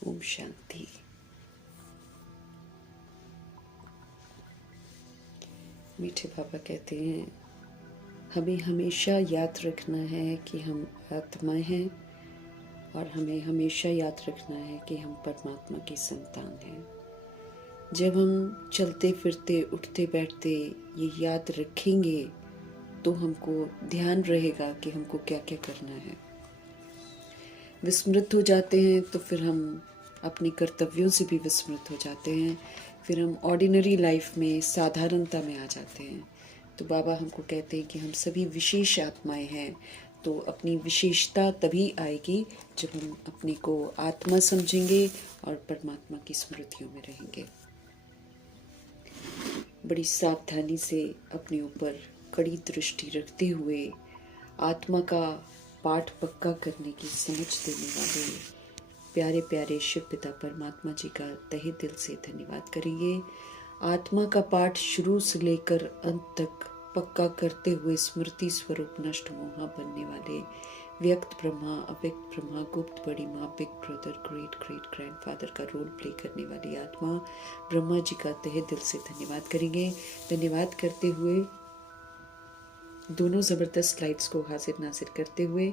ओम शांति। मीठे बाबा कहते हैं, हमें हमेशा याद रखना है कि हम आत्माएं हैं और हमें हमेशा याद रखना है कि हम परमात्मा की संतान हैं। जब हम चलते फिरते उठते बैठते ये याद रखेंगे तो हमको ध्यान रहेगा कि हमको क्या क्या करना है। विस्मृत हो जाते हैं तो फिर हम अपने कर्तव्यों से भी विस्मृत हो जाते हैं, फिर हम ऑर्डिनरी लाइफ में साधारणता में आ जाते हैं। तो बाबा हमको कहते हैं कि हम सभी विशेष आत्माएं हैं, तो अपनी विशेषता तभी आएगी जब हम अपने को आत्मा समझेंगे और परमात्मा की स्मृतियों में रहेंगे। बड़ी सावधानी से अपने ऊपर कड़ी दृष्टि रखते हुए आत्मा का पाठ पक्का करने की समझ देने वाले प्यारे प्यारे शिव पिता परमात्मा जी का तहे दिल से धन्यवाद करेंगे। आत्मा का पाठ शुरू से लेकर अंत तक पक्का करते हुए स्मृति स्वरूप नष्ट मोहा बनने वाले व्यक्त ब्रह्मा, अव्यक्त ब्रह्मा, गुप्त बड़ी माँ, big brother, great great grandfather का रोल प्ले करने वाली आत्मा ब्रह्मा जी का तहे दिल से धन्यवाद करेंगे। धन्यवाद करते हुए दोनों ज़बरदस्त स्लाइड्स को हाजिर नाजिर करते हुए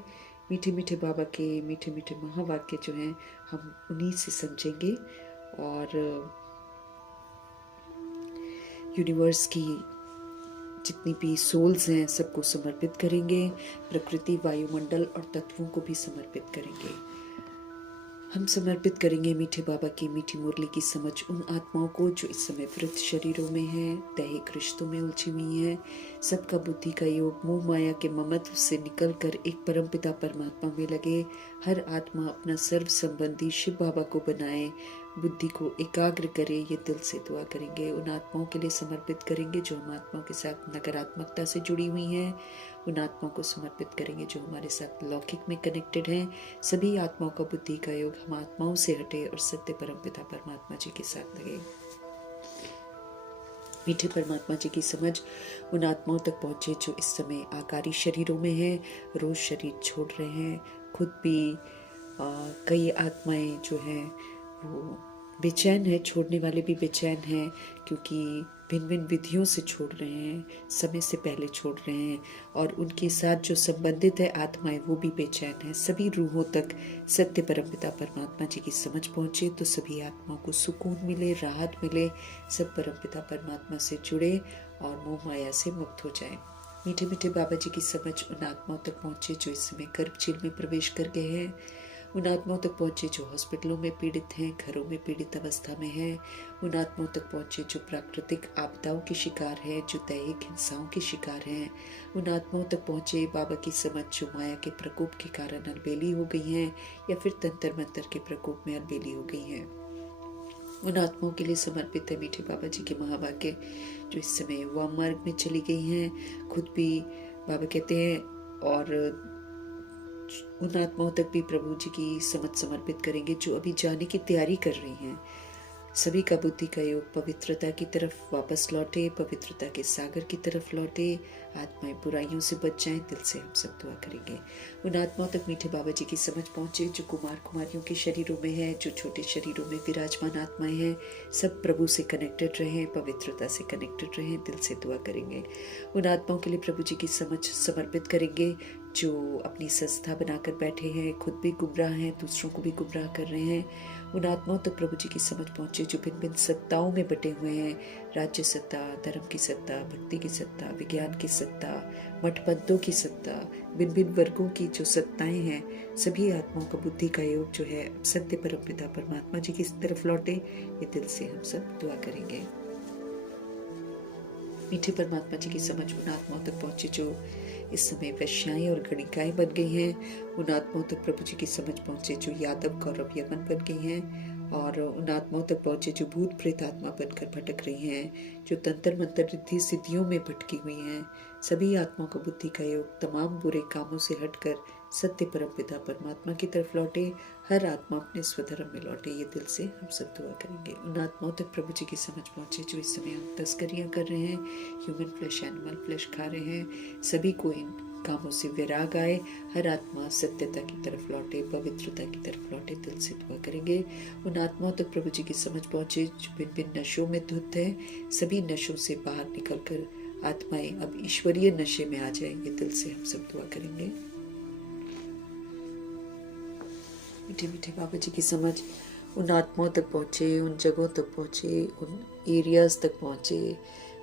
मीठे मीठे बाबा के मीठे मीठे महावाक्य जो हैं हम उन्हीं से समझेंगे और यूनिवर्स की जितनी भी सोल्स हैं सबको समर्पित करेंगे, प्रकृति, वायुमंडल और तत्वों को भी समर्पित करेंगे। हम समर्पित करेंगे मीठे बाबा की मीठी मुरली की समझ उन आत्माओं को जो इस समय वृद्ध शरीरों में हैं, दैहिक रिश्तों में उलझी हुई हैं। सबका बुद्धि का योग मोह माया के ममत्व से निकलकर एक परमपिता परमात्मा में लगे। हर आत्मा अपना सर्व संबंधी शिव बाबा को बनाए, बुद्धि को एकाग्र करे। ये दिल से दुआ करेंगे। उन आत्माओं के लिए समर्पित करेंगे जो हम आत्माओं के साथ नकारात्मकता से जुड़ी हुई हैं। उन आत्माओं को समर्पित करेंगे जो हमारे साथ लौकिक में कनेक्टेड हैं। सभी आत्माओं का बुद्धि का योग हम आत्माओं से हटे और सत्य परमपिता परमात्मा जी के साथ लगे। मीठे परमात्मा जी की समझ उन आत्माओं तक पहुँचे जो इस समय आकारी शरीरों में हैं, रोज शरीर छोड़ रहे हैं। खुद भी कई आत्माएं जो हैं वो बेचैन है, छोड़ने वाले भी बेचैन हैं क्योंकि भिन्न भिन्न विधियों से छोड़ रहे हैं, समय से पहले छोड़ रहे हैं और उनके साथ जो संबंधित है आत्माएं वो भी बेचैन है। सभी रूहों तक सत्य परमपिता परमात्मा जी की समझ पहुँचे तो सभी आत्माओं को सुकून मिले, राहत मिले, सब परमपिता परमात्मा से जुड़े और मोह माया से मुक्त हो जाए। मीठे मीठे बाबा जी की समझ उन आत्माओं तक पहुँचे जो इस समय गर्भ झील में प्रवेश कर गए हैं। उन आत्माओं तक पहुँचे जो हॉस्पिटलों में पीड़ित हैं, घरों में पीड़ित अवस्था में हैं। उन आत्माओं तक पहुँचे जो प्राकृतिक आपदाओं के शिकार हैं, जो दैहिक हिंसाओं के शिकार हैं। उन आत्माओं तक पहुँचे बाबा की समझ जो माया के प्रकोप के कारण अलबेली हो गई हैं या फिर तंत्र मंत्र के प्रकोप में अलबेली हो गई हैं। उन आत्माओं के लिए समर्पित है मीठे बाबा जी के महावाक्य जो इस समय वाम मार्ग में चली गई हैं। खुद भी बाबा कहते हैं और उन आत्माओं तक भी प्रभु जी की समझ समर्पित करेंगे जो अभी जाने की तैयारी कर रही हैं। सभी का बुद्धि का योग पवित्रता की तरफ वापस लौटे, पवित्रता के सागर की तरफ लौटे, आत्माएं बुराइयों से बच जाएं। दिल से हम सब दुआ करेंगे। उन आत्माओं तक मीठे बाबा जी की समझ पहुँचे जो कुमार कुमारियों के शरीरों में है, जो छोटे शरीरों में विराजमान आत्माएं हैं। सब प्रभु से कनेक्टेड रहें, पवित्रता से कनेक्टेड रहें। दिल से दुआ करेंगे। उन आत्माओं के लिए प्रभु जी की समझ समर्पित करेंगे जो अपनी संस्था बनाकर बैठे हैं, खुद भी गुमराह हैं, दूसरों को भी गुमराह कर रहे हैं। उन आत्माओं तक प्रभु जी की समझ पहुँचे जो भिन्न भिन्न सत्ताओं में बटे हुए हैं, राज्य सत्ता, धर्म की सत्ता, भक्ति की सत्ता, विज्ञान की सत्ता, मठपंथों की सत्ता, भिन्न भिन्न वर्गों की जो सत्ताएं हैं। सभी आत्माओं का बुद्धि का योग जो है सत्य परमपिता परमात्मा जी की तरफ लौटे। ये दिल से हम सब दुआ करेंगे। मीठे परमात्मा जी की समझ उन आत्माओं तक पहुँचे जो इस समय वैश्याएं और गणिकाएं बन गई हैं। उन आत्माओं तक प्रभु जी की समझ पहुँचे जो यादव कौरव यमन बन गई हैं और उन आत्माओं तक पहुँचे जो भूत प्रेत आत्मा बनकर भटक रही हैं, जो तंत्र मंत्र रिद्धि सिद्धियों में भटकी हुई हैं। सभी आत्माओं का बुद्धि का योग तमाम बुरे कामों से हटकर सत्य परमपिता परमात्मा की तरफ लौटे। हर आत्मा अपने स्वधर्म में लौटे। ये दिल से हम सब दुआ करेंगे। उन आत्माओं तक प्रभु जी की समझ पहुँचे जो इस समय तस्करियाँ कर रहे हैं, ह्यूमन फ्लैश, एनिमल फ्लैश खा रहे हैं। सभी को इन कामों से विराग आए, हर आत्मा सत्यता की तरफ लौटे, पवित्रता की तरफ लौटे। दिल से दुआ करेंगे। उन आत्माओं तक प्रभु जी की समझ पहुंचे जो भिन्न भिन्न नशों में धुत हैं। सभी नशों से बाहर निकलकर आत्माएं अब ईश्वरीय नशे में आ जाए, ये दिल से हम सब दुआ करेंगे। मीठे मीठे बाबा जी की समझ उन आत्माओं तक पहुँचे, उन जगहों तक पहुँचे, उन एरियाज तक पहुँचे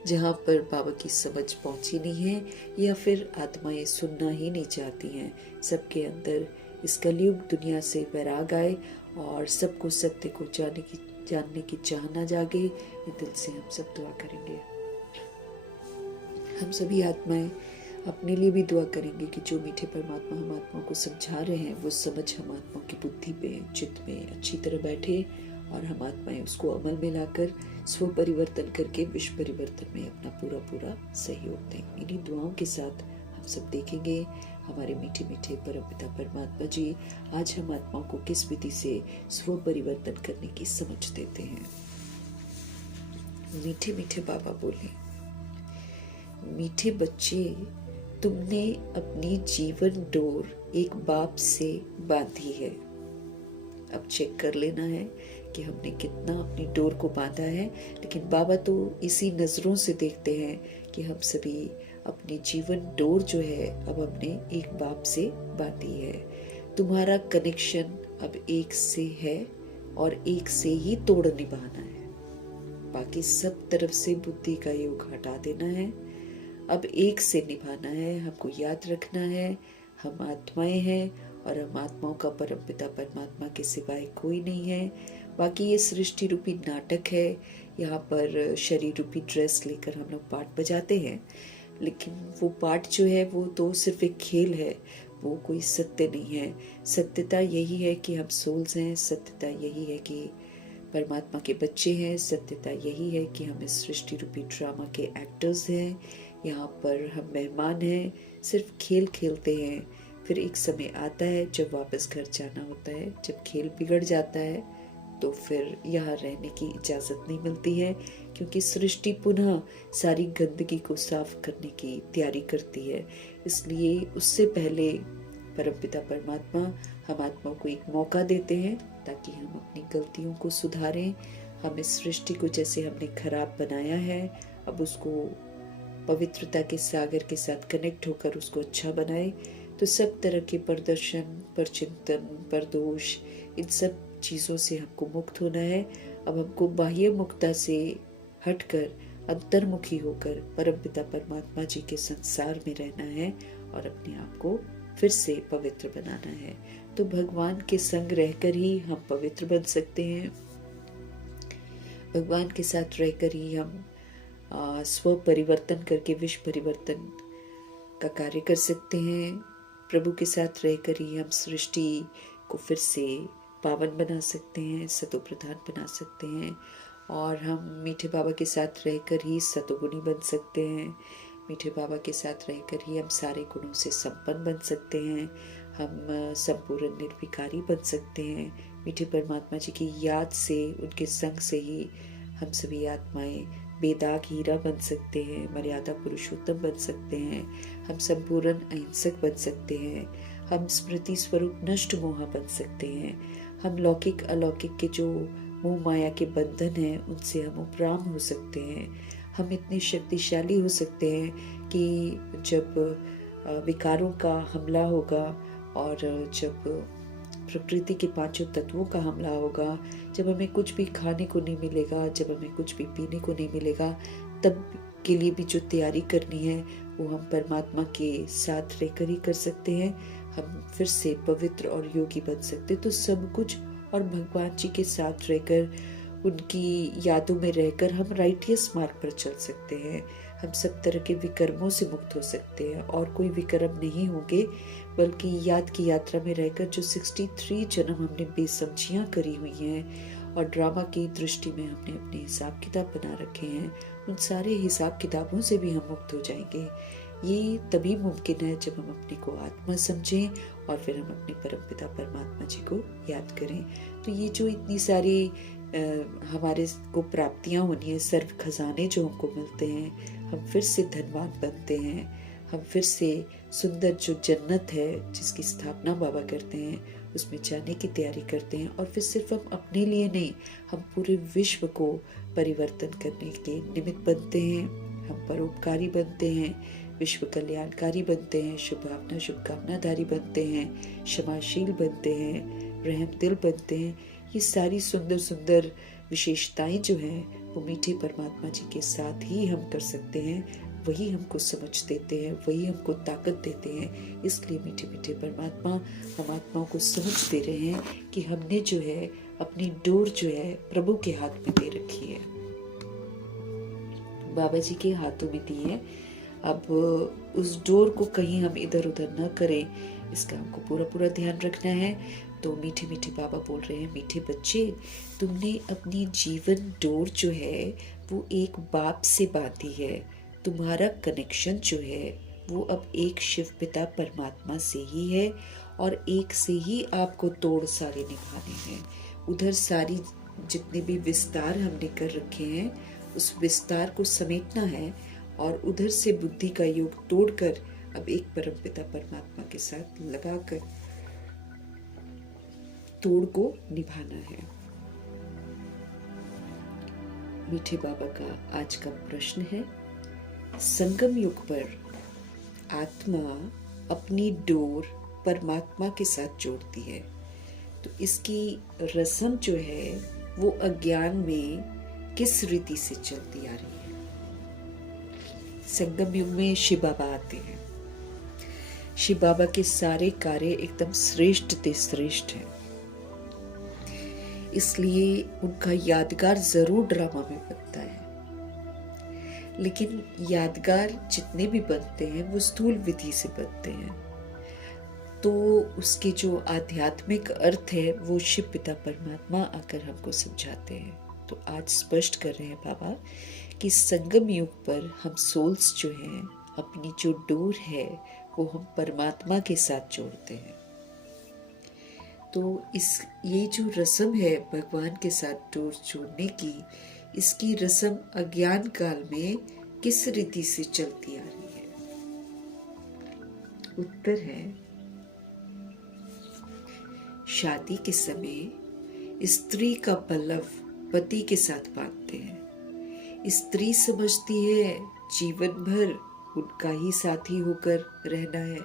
जहाँ पर बाबा की समझ पहुँची नहीं है, या फिर आत्माएं सुनना ही नहीं चाहती हैं। सबके अंदर इस कलयुग दुनिया से वैराग आए और सबको सत्य को जानने की चाहना जागे। ये दिल से हम सब दुआ करेंगे। हम सभी आत्माएं अपने लिए भी दुआ करेंगे कि जो मीठे परमात्मा हम आत्माओं को समझा रहे हैं वो समझ हम आत्माओं की बुद्धि में, चित्त में अच्छी तरह बैठे और हम आत्माएं उसको अमल में लाकर स्व परिवर्तन करके विश्व परिवर्तन में अपना पूरा सहयोग दें। इन्हीं दुआओं के साथ हम सब देखेंगे हमारे मीठे मीठे परमपिता परमात्मा जी आज हम आत्माओं को किस विधि से स्व परिवर्तन करने की समझ देते हैं। मीठे मीठे बाबा बोले, मीठे बच्चे, तुमने अपनी जीवन डोर एक बाप से बांधी है। अब चेक कर लेना है कि हमने कितना अपनी डोर को बांधा है। लेकिन बाबा तो इसी नजरों से देखते हैं कि हम सभी अपनी जीवन डोर जो है अब हमने एक बाप से बांधी है। तुम्हारा कनेक्शन अब एक से है और एक से ही तोड़ निभाना है। बाकी सब तरफ से बुद्धि का योग हटा देना है। अब एक से निभाना है। हमको याद रखना है हम आत्माएं हैं और हम आत्माओं का परमपिता परमात्मा के सिवाय कोई नहीं है। बाकी ये सृष्टि रूपी नाटक है। यहाँ पर शरीर रूपी ड्रेस लेकर हम लोग पाठ बजाते हैं, लेकिन वो पाठ जो है वो तो सिर्फ एक खेल है, वो कोई सत्य नहीं है। सत्यता यही है कि हम सोल्स हैं। सत्यता यही है कि परमात्मा के बच्चे हैं। सत्यता यही है कि हम इस सृष्टि रूपी ड्रामा के एक्टर्स हैं। यहाँ पर हम मेहमान हैं, सिर्फ खेल खेलते हैं। फिर एक समय आता है जब वापस घर जाना होता है। जब खेल बिगड़ जाता है तो फिर यहाँ रहने की इजाज़त नहीं मिलती है, क्योंकि सृष्टि पुनः सारी गंदगी को साफ करने की तैयारी करती है। इसलिए उससे पहले परमपिता परमात्मा हम आत्माओं को एक मौका देते हैं ताकि हम अपनी गलतियों को सुधारें। हम इस सृष्टि को जैसे हमने खराब बनाया है, अब उसको पवित्रता के सागर के साथ कनेक्ट होकर उसको अच्छा बनाए। तो सब तरह के प्रदर्शन, परचिंतन, परदोष, इन सब चीज़ों से हमको मुक्त होना है। अब हमको बाह्य मुक्ता से हटकर अंतर्मुखी होकर परमपिता परमात्मा जी के संसार में रहना है और अपने आप को फिर से पवित्र बनाना है। तो भगवान के संग रहकर ही हम पवित्र बन सकते हैं। भगवान के साथ रहकर ही हम स्व परिवर्तन करके विश्व परिवर्तन का कार्य कर सकते हैं। प्रभु के साथ रहकर ही हम सृष्टि को फिर से पावन बना सकते हैं, सतो प्रधान बना सकते हैं। और हम मीठे बाबा के साथ रहकर ही सतोगुणी बन सकते हैं। मीठे बाबा के साथ रहकर ही हम सारे गुणों से संपन्न बन सकते हैं। हम संपूर्ण निर्विकारी बन सकते हैं। मीठे परमात्मा जी की याद से, उनके संग से ही हम सभी आत्माएं बेदाग हीरा बन सकते हैं, मर्यादा पुरुषोत्तम बन सकते हैं। हम संपूर्ण अहिंसक बन सकते हैं। हम स्मृति स्वरूप नष्ट मोहा बन सकते हैं। हम लौकिक अलौकिक के जो मोह माया के बंधन हैं उनसे हम उपराम हो सकते हैं। हम इतने शक्तिशाली हो सकते हैं कि जब विकारों का हमला होगा और जब प्रकृति के पांचों तत्वों का हमला होगा, जब हमें कुछ भी खाने को नहीं मिलेगा, जब हमें कुछ भी पीने को नहीं मिलेगा, तब के लिए भी जो तैयारी करनी है वो हम परमात्मा के साथ रहकर ही कर सकते हैं। हम फिर से पवित्र और योगी बन सकते। तो सब कुछ और भगवान जी के साथ रहकर, उनकी यादों में रहकर हम राइटियस मार्ग पर चल सकते हैं। हम सब तरह के विकर्मों से मुक्त हो सकते हैं और कोई विकर्म नहीं होंगे, बल्कि याद की यात्रा में रहकर जो 63 जन्म हमने बेसमझियाँ करी हुई हैं और ड्रामा की दृष्टि में हमने अपने हिसाब किताब बना रखे हैं, उन सारे हिसाब किताबों से भी हम मुक्त हो जाएंगे। ये तभी मुमकिन है जब हम अपने को आत्मा समझें और फिर हम अपने परमपिता परमात्मा जी को याद करें। तो ये जो इतनी सारी हमारे को प्राप्तियां होनी है, सर्व खजाने जो हमको मिलते हैं, हम फिर से धनवान बनते हैं। हम फिर से सुंदर जो जन्नत है जिसकी स्थापना बाबा करते हैं उसमें जाने की तैयारी करते हैं। और फिर सिर्फ हम अपने लिए नहीं, हम पूरे विश्व को परिवर्तन करने के निमित्त बनते हैं। हम परोपकारी बनते हैं, विश्व कल्याणकारी बनते हैं, शुभकामनाधारी बनते हैं, क्षमाशील बनते हैं, रहम दिल बनते हैं। ये सारी सुंदर सुंदर विशेषताएं जो हैं वो मीठे परमात्मा जी के साथ ही हम कर सकते हैं। वही हमको समझ देते हैं, वही हमको ताकत देते हैं। इसलिए मीठे मीठे परमात्मा हम आत्माओं को समझ दे रहे हैं कि हमने जो है अपनी डोर जो है प्रभु के हाथ में दे रखी है, बाबा जी के हाथों में दी है। अब उस डोर को कहीं हम इधर उधर न करें, इसका हमको पूरा पूरा ध्यान रखना है। तो मीठे मीठे बाबा बोल रहे हैं, मीठे बच्चे, तुमने अपनी जीवन डोर जो है वो एक बाप से बांधी है। तुम्हारा कनेक्शन जो है वो अब एक शिव पिता परमात्मा से ही है और एक से ही आपको तोड़ सारे निभाने हैं। उधर सारी जितने भी विस्तार हमने कर रखे हैं उस विस्तार को समेटना है और उधर से बुद्धि का योग तोड़कर अब एक परमपिता परमात्मा के साथ लगाकर तोड़ को निभाना है। मीठे बाबा का आज का प्रश्न है, संगम युग पर आत्मा अपनी डोर परमात्मा के साथ जोड़ती है, तो इसकी रस्म जो है वो अज्ञान में किस रीति से चलती आ रही है। संगम युग में शिव बाबा आते हैं। शिव बाबा के सारे कार्य एकदम श्रेष्ठ ते श्रेष्ठ हैं, इसलिए उनका यादगार जरूर ड्रामा में बनता है। लेकिन यादगार जितने भी बनते हैं वो स्थूल विधि से बनते हैं, तो उसके जो आध्यात्मिक अर्थ है वो शिव पिता परमात्मा आकर हमको समझाते हैं। तो आज स्पष्ट कर रहे हैं बाबा कि संगम युग पर हम सोल्स जो हैं अपनी जो डोर है वो हम परमात्मा के साथ जोड़ते हैं। तो ये जो रस्म है भगवान के साथ डोर जोड़ने की, इसकी रस्म अज्ञान काल में किस रीति से चलती आ रही है। उत्तर है, शादी के समय स्त्री का पल्लव पति के साथ बांधते हैं। स्त्री समझती है जीवन भर उनका ही साथी होकर रहना है।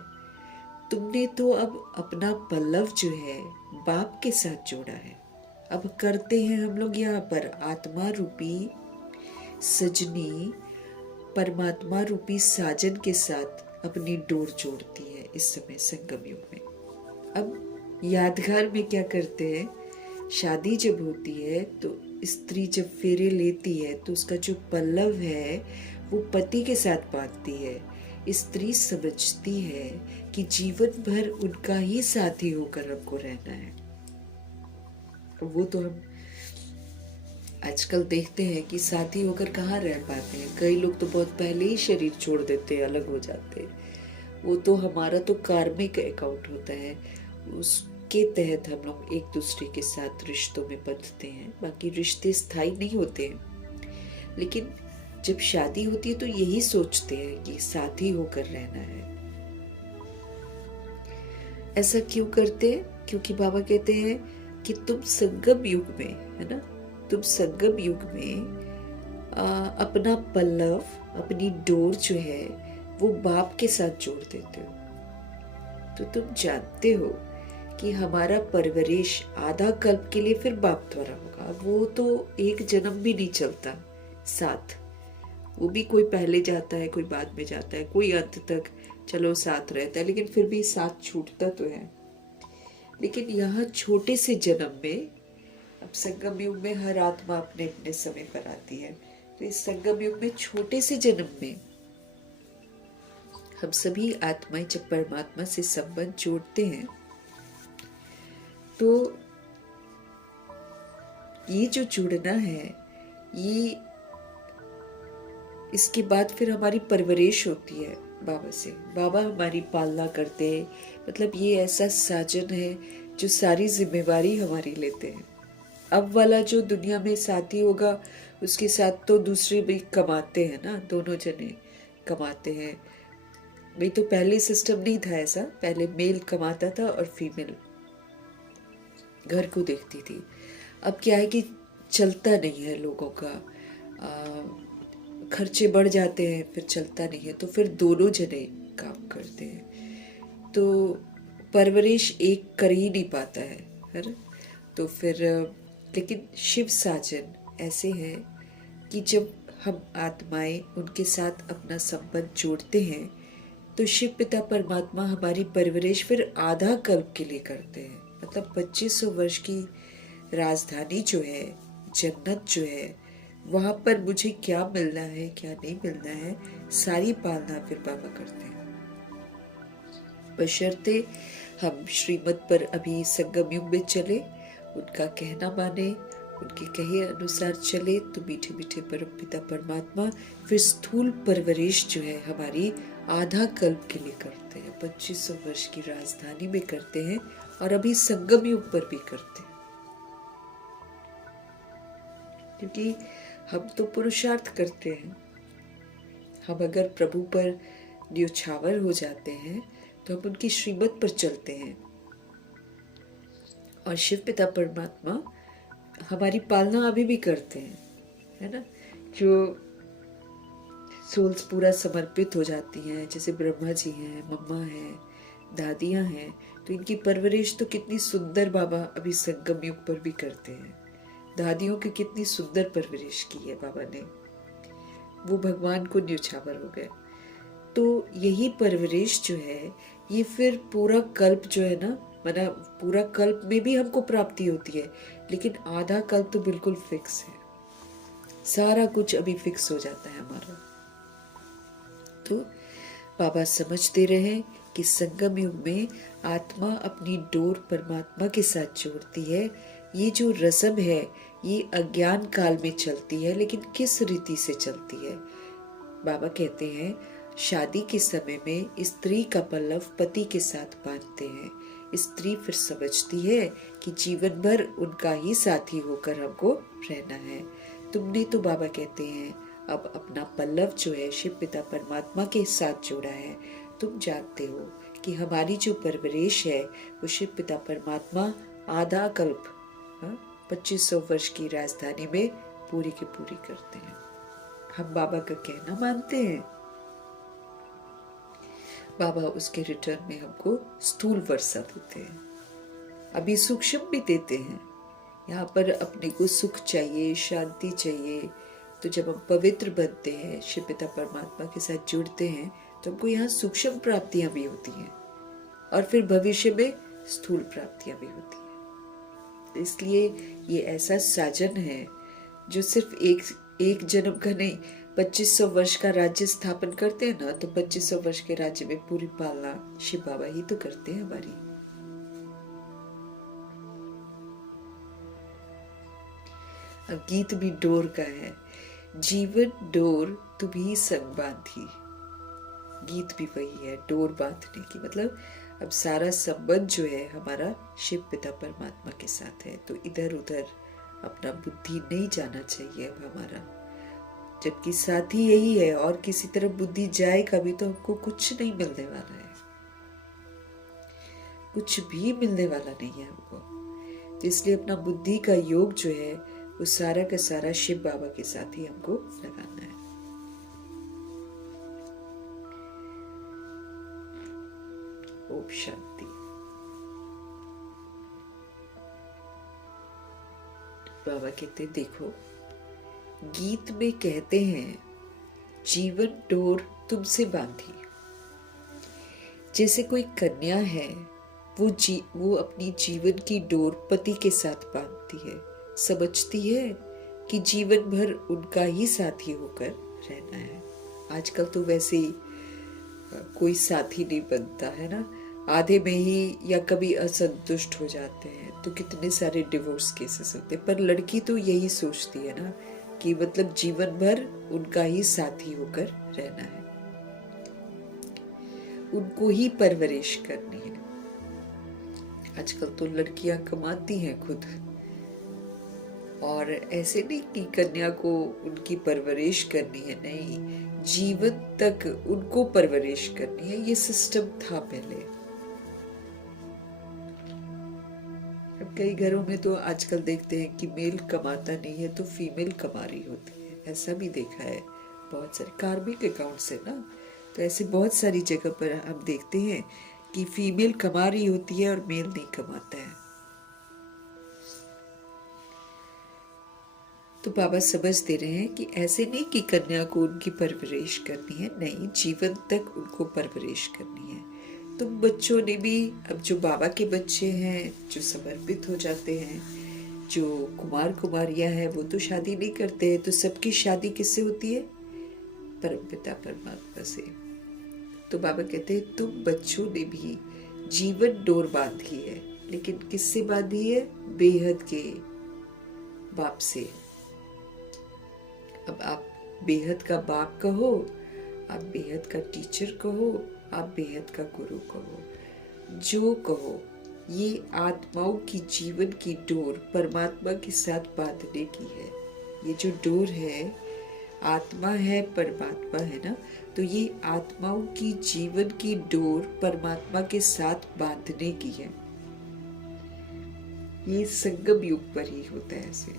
तुमने तो अब अपना पल्लव जो है बाप के साथ जोड़ा है। अब करते हैं हम लोग यहाँ पर आत्मा रूपी सजनी परमात्मा रूपी साजन के साथ अपनी डोर जोड़ती है इस समय संगम युग में। अब यादगार में क्या करते हैं, शादी जब होती है तो स्त्री जब फेरे लेती है तो उसका जो पल्लव है वो पति के साथ बांधती है। स्त्री समझती है कि जीवन भर उनका ही साथी होकर हमको रहना है। वो तो हम आजकल देखते हैं कि साथी होकर कहाँ रह पाते हैं। कई लोग तो बहुत पहले ही शरीर छोड़ देते हैं, अलग हो जाते हैं। वो तो हमारा तो कार्मिक अकाउंट होता है, उसके तहत हम लोग एक दूसरे के साथ रिश्तों में बंधते हैं। बाकी रिश्ते स्थायी नहीं होते हैं। लेकिन जब शादी होती है तो यही सोचते हैं कि साथी होकर रहना है। ऐसा क्यों करते हैं? क्योंकि बाबा कहते हैं कि तुम संगम युग में, है ना, तुम संगम युग में अपना पल्लव, अपनी डोर जो है वो बाप के साथ जोड़ देते हो। तो तुम जानते हो कि हमारा परवरिश आधा कल्प के लिए फिर बाप द्वारा होगा। वो तो एक जन्म भी नहीं चलता साथ, वो भी कोई पहले जाता है, कोई बाद में जाता है, कोई अंत तक चलो साथ रहता है, लेकिन फिर भी साथ छूटता तो है। लेकिन यहाँ छोटे से जन्म में, अब संगम युग में हर आत्मा अपने अपने समय पर आती है, तो इस संगम युग में छोटे से जन्म में हम सभी आत्माएं जब परमात्मा से संबंध जोड़ते हैं तो ये जो जुड़ना है, ये इसके बाद फिर हमारी परवरिश होती है बाबा से। बाबा हमारी पालना करते हैं, मतलब ये ऐसा साजन है जो सारी जिम्मेवारी हमारी लेते हैं। अब वाला जो दुनिया में साथी होगा उसके साथ तो दूसरे भी कमाते हैं ना, दोनों जने कमाते हैं, वही तो पहले सिस्टम नहीं था ऐसा, पहले मेल कमाता था और फीमेल घर को देखती थी। अब क्या है कि चलता नहीं है लोगों का, खर्चे बढ़ जाते हैं, फिर चलता नहीं है, तो फिर दोनों जने काम करते हैं, तो परवरिश एक कर ही नहीं पाता है ना। तो फिर लेकिन शिव साजन ऐसे हैं कि जब हम आत्माएं उनके साथ अपना संबंध जोड़ते हैं तो शिव पिता परमात्मा हमारी परवरिश फिर आधा कल्प के लिए करते हैं। मतलब 2500 वर्ष की राजधानी जो है, जन्नत जो है, वहां पर मुझे क्या मिलना है क्या नहीं मिलना है, सारी पालना फिर बाबा करते हैं, बशर्ते हम श्रीमत पर अभी संगम युग में चले, उनका कहना माने, उनके कहे अनुसार चले, तो मीठे मीठे परम पिता परमात्मा फिर स्थूल परवरिश जो है हमारी आधा कल्प के लिए करते हैं, 2500 वर्ष की राजधानी में करते हैं और अभी संगम युग पर भी करते हैं। क्योंकि हम तो पुरुषार्थ करते हैं, हम अगर प्रभु पर न्योछावर हो जाते हैं तो हम उनकी श्रीमत पर चलते हैं और शिव पिता परमात्मा हमारी पालना अभी भी करते हैं, है ना। जो सोल्स पूरा समर्पित हो जाती हैं, जैसे ब्रह्मा जी हैं, मम्मा हैं, दादियाँ हैं, तो इनकी परवरिश तो कितनी सुंदर बाबा अभी संगम युग पर भी करते हैं। दादियों की कितनी सुंदर परवरिश की है बाबा ने, वो भगवान को न्योछावर हो गए। तो यही परवरिश जो है ये फिर पूरा कल्प जो है ना, माना पूरा कल्प में भी हमको प्राप्ति होती है, लेकिन आधा कल्प तो बिल्कुल फिक्स है, सारा कुछ अभी फिक्स हो जाता है हमारा। तो बाबा समझते रहे कि संगम युग में आत्मा अपनी डोर परमात्मा के साथ जोड़ती है। ये जो रस्म है ये अज्ञान काल में चलती है, लेकिन किस रीति से चलती है। बाबा कहते हैं शादी के समय में स्त्री का पल्लव पति के साथ बांधते हैं। स्त्री फिर समझती है कि जीवन भर उनका ही साथी होकर हमको रहना है। तुमने तो बाबा कहते हैं अब अपना पल्लव जो है शिव पिता परमात्मा के साथ जोड़ा है। तुम जानते हो कि हमारी जो परवरिश है वो शिव पिता परमात्मा आधा कल्प 2500 वर्ष की राजधानी में पूरी की पूरी करते हैं। हम बाबा का कहना मानते हैं, बाबा उसके रिटर्न में हमको स्थूल वर्षा देते हैं, अभी सूक्ष्म भी देते हैं। यहाँ पर अपने को सुख चाहिए, शांति चाहिए, तो जब हम पवित्र बनते हैं, शिव पिता परमात्मा के साथ जुड़ते हैं, तो हमको यहाँ सूक्ष्म प्राप्तियां भी होती हैं और फिर भविष्य में स्थूल प्राप्तियां भी होती हैं। इसलिए ये ऐसा साजन है जो सिर्फ एक जन्म का नहीं, 2500 वर्ष का राज्य स्थापन करते हैं ना, तो 2500 वर्ष के राज्य में पूरी पालना शिव बाबा ही तो करते हैं हमारी। अब गीत भी डोर का है, जीवन डोर तुम्ही संग बांधी। गीत भी वही है, डोर बांधने की, मतलब अब सारा संबंध जो है हमारा शिव पिता परमात्मा के साथ है, तो इधर उधर अपना बुद्धि नहीं जाना चाहिए अब हमारा, जबकि साथी यही है। और किसी तरफ बुद्धि जाएगा भी तो हमको कुछ नहीं मिलने वाला है, कुछ भी मिलने वाला नहीं है हमको। तो इसलिए अपना बुद्धि का योग जो है वो सारा का सारा शिव बाबा के साथ ही हमको लगाना है। ओम शांति। बाबा कहते देखो, गीत में कहते हैं जीवन डोर तुमसे बांधी। जैसे कोई कन्या है वो अपनी जीवन की डोर पति के साथ बांधती है, समझती है कि जीवन भर उनका ही साथी होकर रहना है। आजकल तो वैसे ही कोई साथी नहीं बनता है ना, आधे में ही या कभी असंतुष्ट हो जाते हैं, तो कितने सारे डिवोर्स केसेस होते हैं। पर लड़की तो यही सोचती है ना कि मतलब जीवन भर उनका ही साथी होकर रहना है, उनको ही परवरिश करनी है। आजकल तो लड़कियां कमाती हैं खुद, और ऐसे नहीं कि कन्या को उनकी परवरिश करनी है, नहीं, जीवन तक उनको परवरिश करनी है। ये सिस्टम था पहले। अब कई घरों में तो आजकल देखते हैं कि मेल कमाता नहीं है तो फीमेल कमा रही होती है, ऐसा भी देखा है। बहुत सारे कार्मिक अकाउंट्स है ना, तो ऐसे बहुत सारी जगह पर हम देखते हैं कि फीमेल कमा रही होती है और मेल नहीं कमाता है। तो बाबा समझ दे रहे हैं कि ऐसे नहीं कि कन्या को उनकी परवरिश करनी है, नहीं, जीवन तक उनको परवरिश करनी है। तो बच्चों ने भी, अब जो बाबा के बच्चे हैं जो समर्पित हो जाते हैं, जो कुमार कुमारियां हैं, वो तो शादी नहीं करते हैं, तो सबकी शादी किससे होती है? परमपिता परमात्मा से। तो बाबा कहते हैं तुम बच्चों ने भी जीवन डोर बांधी है, लेकिन किससे बांधी है? बेहद के बाप से। अब आप बेहद का बाप कहो, आप बेहद का टीचर कहो, आप बेहद का गुरु कहो, जो कहो, ये आत्माओं की जीवन की डोर परमात्मा के साथ बांधने की है। ये जो डोर है, आत्मा है, परमात्मा है ना, तो ये आत्माओं की जीवन की डोर परमात्मा के साथ बांधने की है। ये संगम युग पर ही होता है ऐसे।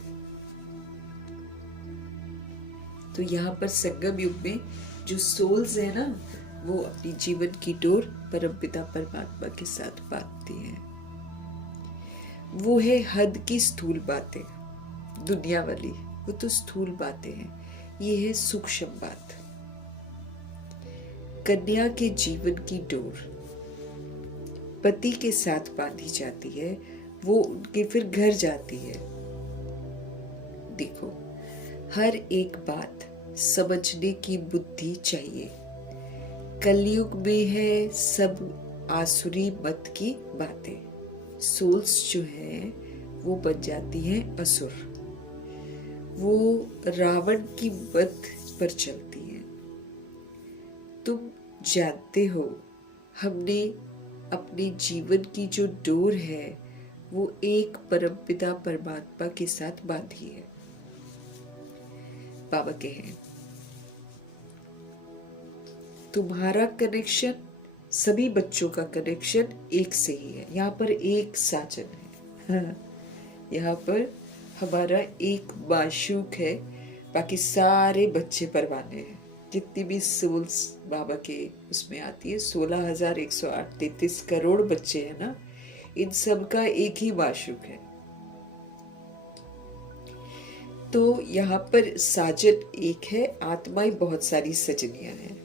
तो यहाँ पर संगम युग में जो सोल्स है ना, वो अपनी जीवन की डोर परमपिता परमात्मा के साथ बांधती हैं। वो है हद की स्थूल बातें, दुनिया वाली, वो तो स्थूल बातें हैं। ये है सूक्ष्म बात। कन्या के जीवन की डोर पति के साथ बांधी जाती है, वो उनके फिर घर जाती है। देखो, हर एक बात समझने की बुद्धि चाहिए। कलयुग में है सब आसुरी मत की बातें। सोल्स जो है वो बन जाती हैं असुर, वो रावण की मत पर चलती हैं। तुम जानते हो, हमने अपने जीवन की जो डोर है वो एक परमपिता परमात्मा के साथ बांधी है। बाबा कहें तुम्हारा कनेक्शन, सभी बच्चों का कनेक्शन एक से ही है। यहाँ पर एक साजन है, हाँ, यहाँ पर हमारा एक माशूक है, बाकी सारे बच्चे परवाने हैं। जितनी भी सोल्स बाबा के उसमें आती है, 16,108 33 करोड़ बच्चे हैं ना, इन सब का एक ही माशूक है। तो यहाँ पर साजन एक है, आत्माएं बहुत सारी सजनियां हैं।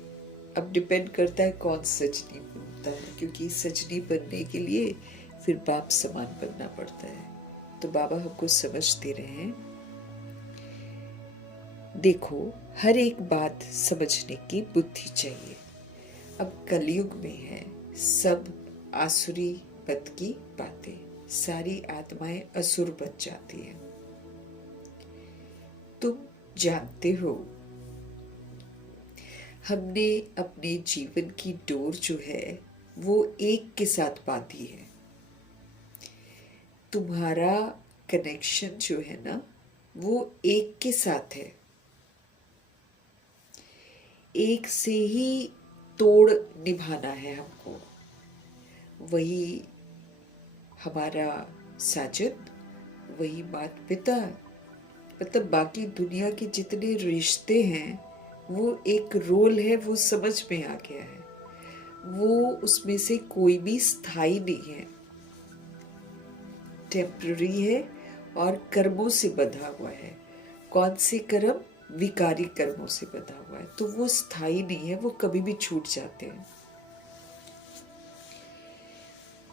अब डिपेंड करता है कौन सजनी बनता है, क्योंकि सजनी बनने के लिए फिर बाप समान बनना पड़ता है। तो बाबा हमको समझ दे रहे हैं, देखो, हर एक बात समझने की बुद्धि चाहिए। अब कलयुग में है सब आसुरी पद की बातें, सारी आत्माएं असुर बन जाती हैं। तुम जानते हो, हमने अपने जीवन की डोर जो है वो एक के साथ बांधी है। तुम्हारा कनेक्शन जो है ना, वो एक के साथ है। एक से ही तोड़ निभाना है हमको। वही हमारा साजन, वही माता पिता, मतलब बाकी दुनिया के जितने रिश्ते हैं वो एक रोल है, वो समझ में आ गया है। वो उसमें से कोई भी स्थायी नहीं है, टेम्पररी है और कर्मों से बंधा हुआ है। कौन से कर्म? विकारी कर्मों से बंधा हुआ है, तो वो स्थायी नहीं है, वो कभी भी छूट जाते हैं।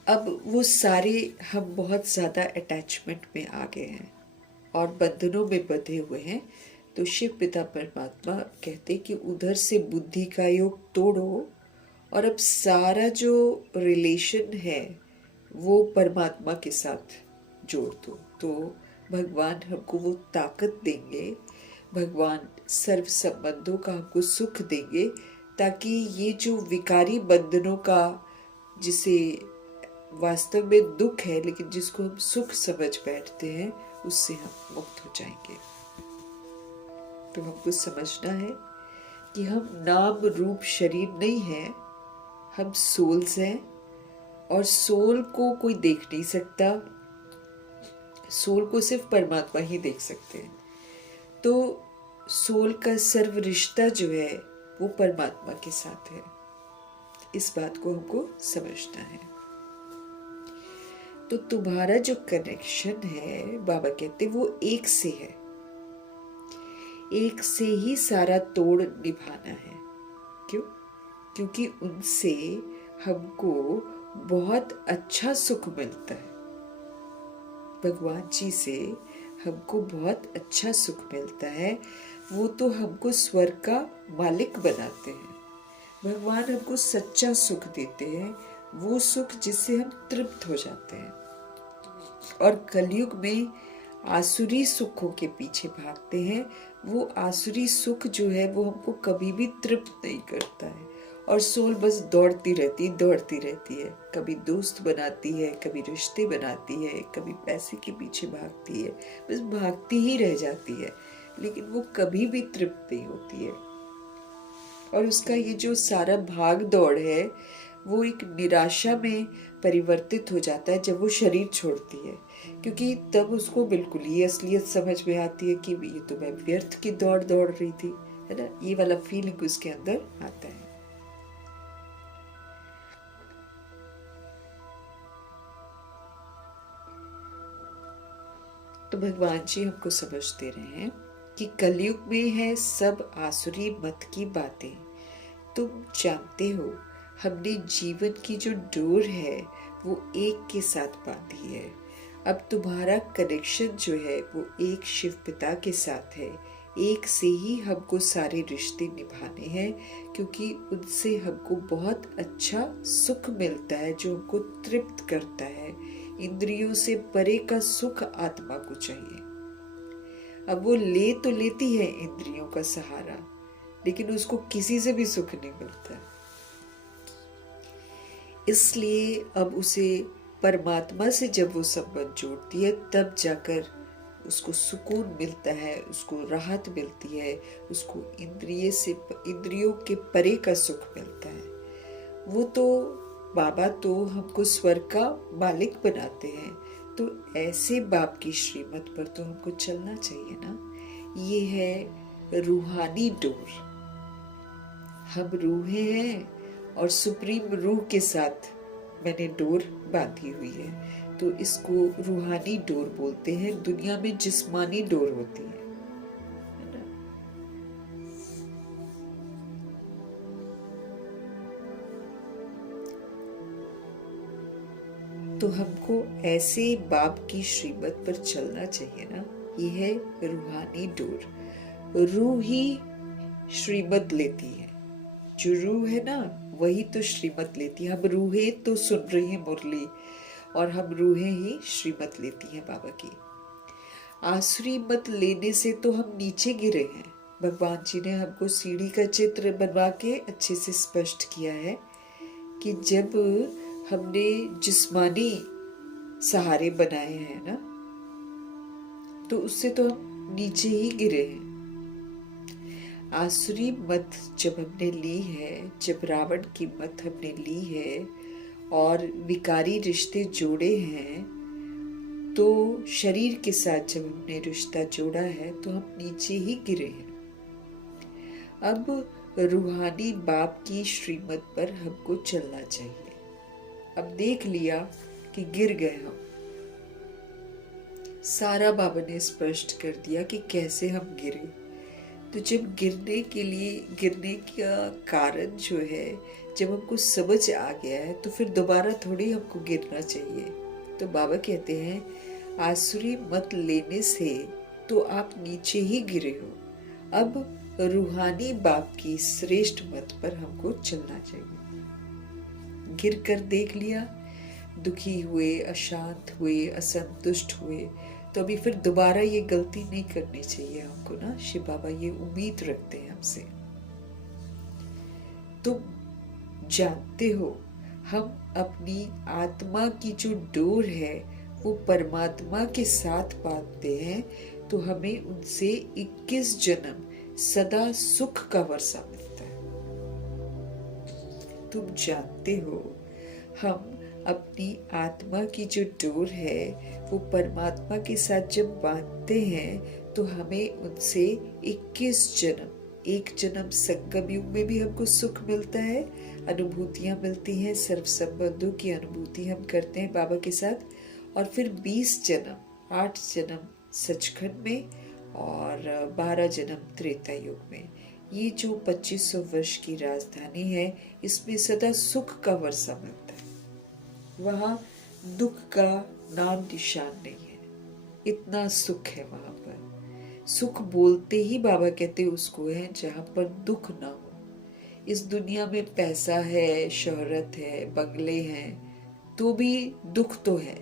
अब वो सारे हम बहुत ज्यादा अटैचमेंट में आ गए हैं और बंधनों में बंधे हुए हैं। तो शिव पिता परमात्मा कहते कि उधर से बुद्धि का योग तोड़ो और अब सारा जो रिलेशन है वो परमात्मा के साथ जोड़ दो। तो भगवान हमको वो ताकत देंगे, भगवान सर्व संबंधों का हमको सुख देंगे, ताकि ये जो विकारी बंधनों का, जिसे वास्तव में दुख है लेकिन जिसको हम सुख समझ बैठते हैं, उससे हम मुक्त हो जाएंगे। तो हमको समझना है कि हम नाम रूप शरीर नहीं हैं, हम सोल्स हैं और सोल को कोई देख नहीं सकता, सोल को सिर्फ परमात्मा ही देख सकते हैं। तो सोल का सर्व रिश्ता जो है वो परमात्मा के साथ है। इस बात को हमको समझना है। तो तुम्हारा जो कनेक्शन है, बाबा कहते वो एक से है, एक से ही सारा तोड़ निभाना है। क्यों? क्योंकि उनसे हमको बहुत अच्छा सुख मिलता है। भगवान जी से हमको बहुत अच्छा सुख मिलता है। वो तो हमको स्वर्ग का मालिक बनाते हैं। भगवान हमको सच्चा सुख देते हैं, वो सुख जिससे हम तृप्त हो जाते हैं। और कलयुग में आसुरी सुखों के पीछे भागते हैं। वो आसुरी सुख जो है वो हमको कभी भी तृप्त नहीं करता है। और सोल बस दौड़ती रहती है। कभी दोस्त बनाती है, कभी रिश्ते बनाती है, कभी पैसे के पीछे भागती है, बस भागती ही रह जाती है, लेकिन वो कभी भी तृप्त नहीं होती है। और उसका ये जो सारा भाग दौड़ है वो एक निराशा में परिवर्तित हो जाता है जब वो शरीर छोड़ती है। क्योंकि तब उसको बिल्कुल ही असलियत समझ में आती है कि ये तो मैं व्यर्थ की दौड़ दौड़ रही थी, है ना। ये वाला फीलिंग उसके अंदर आता है। तो भगवान जी हमको समझ दे रहे हैं कि कलयुग में है सब आसुरी मत की बातें। तुम जानते हो हमने जीवन की जो डोर है वो एक के साथ बांधी है। अब तुम्हारा कनेक्शन जो है वो एक शिव पिता के साथ है। एक से ही हमको सारे रिश्ते निभाने हैं, क्योंकि उनसे हमको बहुत अच्छा सुख मिलता है जो हमको तृप्त करता है। इंद्रियों से परे का सुख आत्मा को चाहिए। अब वो ले तो लेती है इंद्रियों का सहारा, लेकिन उसको किसी से भी सुख नहीं मिलता। इसलिए अब उसे परमात्मा से जब वो संबंध जोड़ती है तब जाकर उसको सुकून मिलता है, उसको राहत मिलती है, उसको इंद्रियों के परे का सुख मिलता है। वो तो बाबा तो हमको स्वर्ग का मालिक बनाते हैं, तो ऐसे बाप की श्रीमत पर तो हमको चलना चाहिए ना। ये है रूहानी डोर। हम रूहें हैं और सुप्रीम रूह के साथ मैंने डोर बांधी हुई है, तो इसको रूहानी डोर बोलते हैं। दुनिया में जिस्मानी डोर होती है ना। तो हमको ऐसे बाप की श्रीमत पर चलना चाहिए ना। ये है रूहानी डोर। रूह ही श्रीमत लेती है। जो रूह है ना वही तो श्रीमत लेती है। हम रूहें तो सुन रही हैं मुरली, और हम रूहें ही श्रीमत लेती हैं बाबा की। आसुरी मत लेने से तो हम नीचे गिरे हैं। भगवान जी ने हमको सीढ़ी का चित्र बनवा के अच्छे से स्पष्ट किया है कि जब हमने जिस्मानी सहारे बनाए हैं ना, तो उससे तो हम नीचे ही गिरे हैं। आसुरी मत जब हमने ली है, जब रावण की मत हमने ली है और विकारी रिश्ते जोड़े हैं, तो शरीर के साथ जब हमने रिश्ता जोड़ा है तो हम नीचे ही गिरे हैं। अब रूहानी बाप की श्रीमत पर हमको चलना चाहिए। अब देख लिया कि गिर गए हम, सारा बाबा ने स्पष्ट कर दिया कि कैसे हम गिरे। तो जब गिरने का कारण जो है, जब हमको समझ आ गया है, तो फिर दोबारा थोड़ी हमको गिरना चाहिए। तो बाबा कहते हैं आसुरी मत लेने से तो आप नीचे ही गिरे हो। अब रूहानी बाप की श्रेष्ठ मत पर हमको चलना चाहिए। गिर कर देख लिया, दुखी हुए, अशांत हुए, असंतुष्ट हुए, तो अभी फिर दोबारा ये गलती नहीं करनी चाहिए हमको ना। शिव बाबा ये उम्मीद रखते हैं हमसे। तुम जानते हो हम अपनी आत्मा की जो डोर है वो परमात्मा के साथ पाते हैं तो हमें उनसे 21 जन्म सदा सुख का वर्षा मिलता है। तुम जानते हो, हम अपनी आत्मा की जो डोर है वो परमात्मा के साथ जब बांधते हैं तो हमें उनसे 21 जन्म, एक जन्म संगम युग में भी हमको सुख मिलता है, अनुभूतियां मिलती हैं, सर्व संबंधों की अनुभूति हम करते हैं बाबा के साथ, और फिर 20 जन्म, 8 जन्म सचखंड में और 12 जन्म त्रेता युग में। ये जो 2500 वर्ष की राजधानी है, इसमें सदा सुख का वर्षा मिलता है। वहां दुख का नाम निशान नहीं है, इतना सुख है वहां पर। सुख बोलते ही बाबा कहते उसको है जहां पर दुख ना हो। इस दुनिया में पैसा है, शोहरत है, बंगले हैं, तो भी दुख तो है,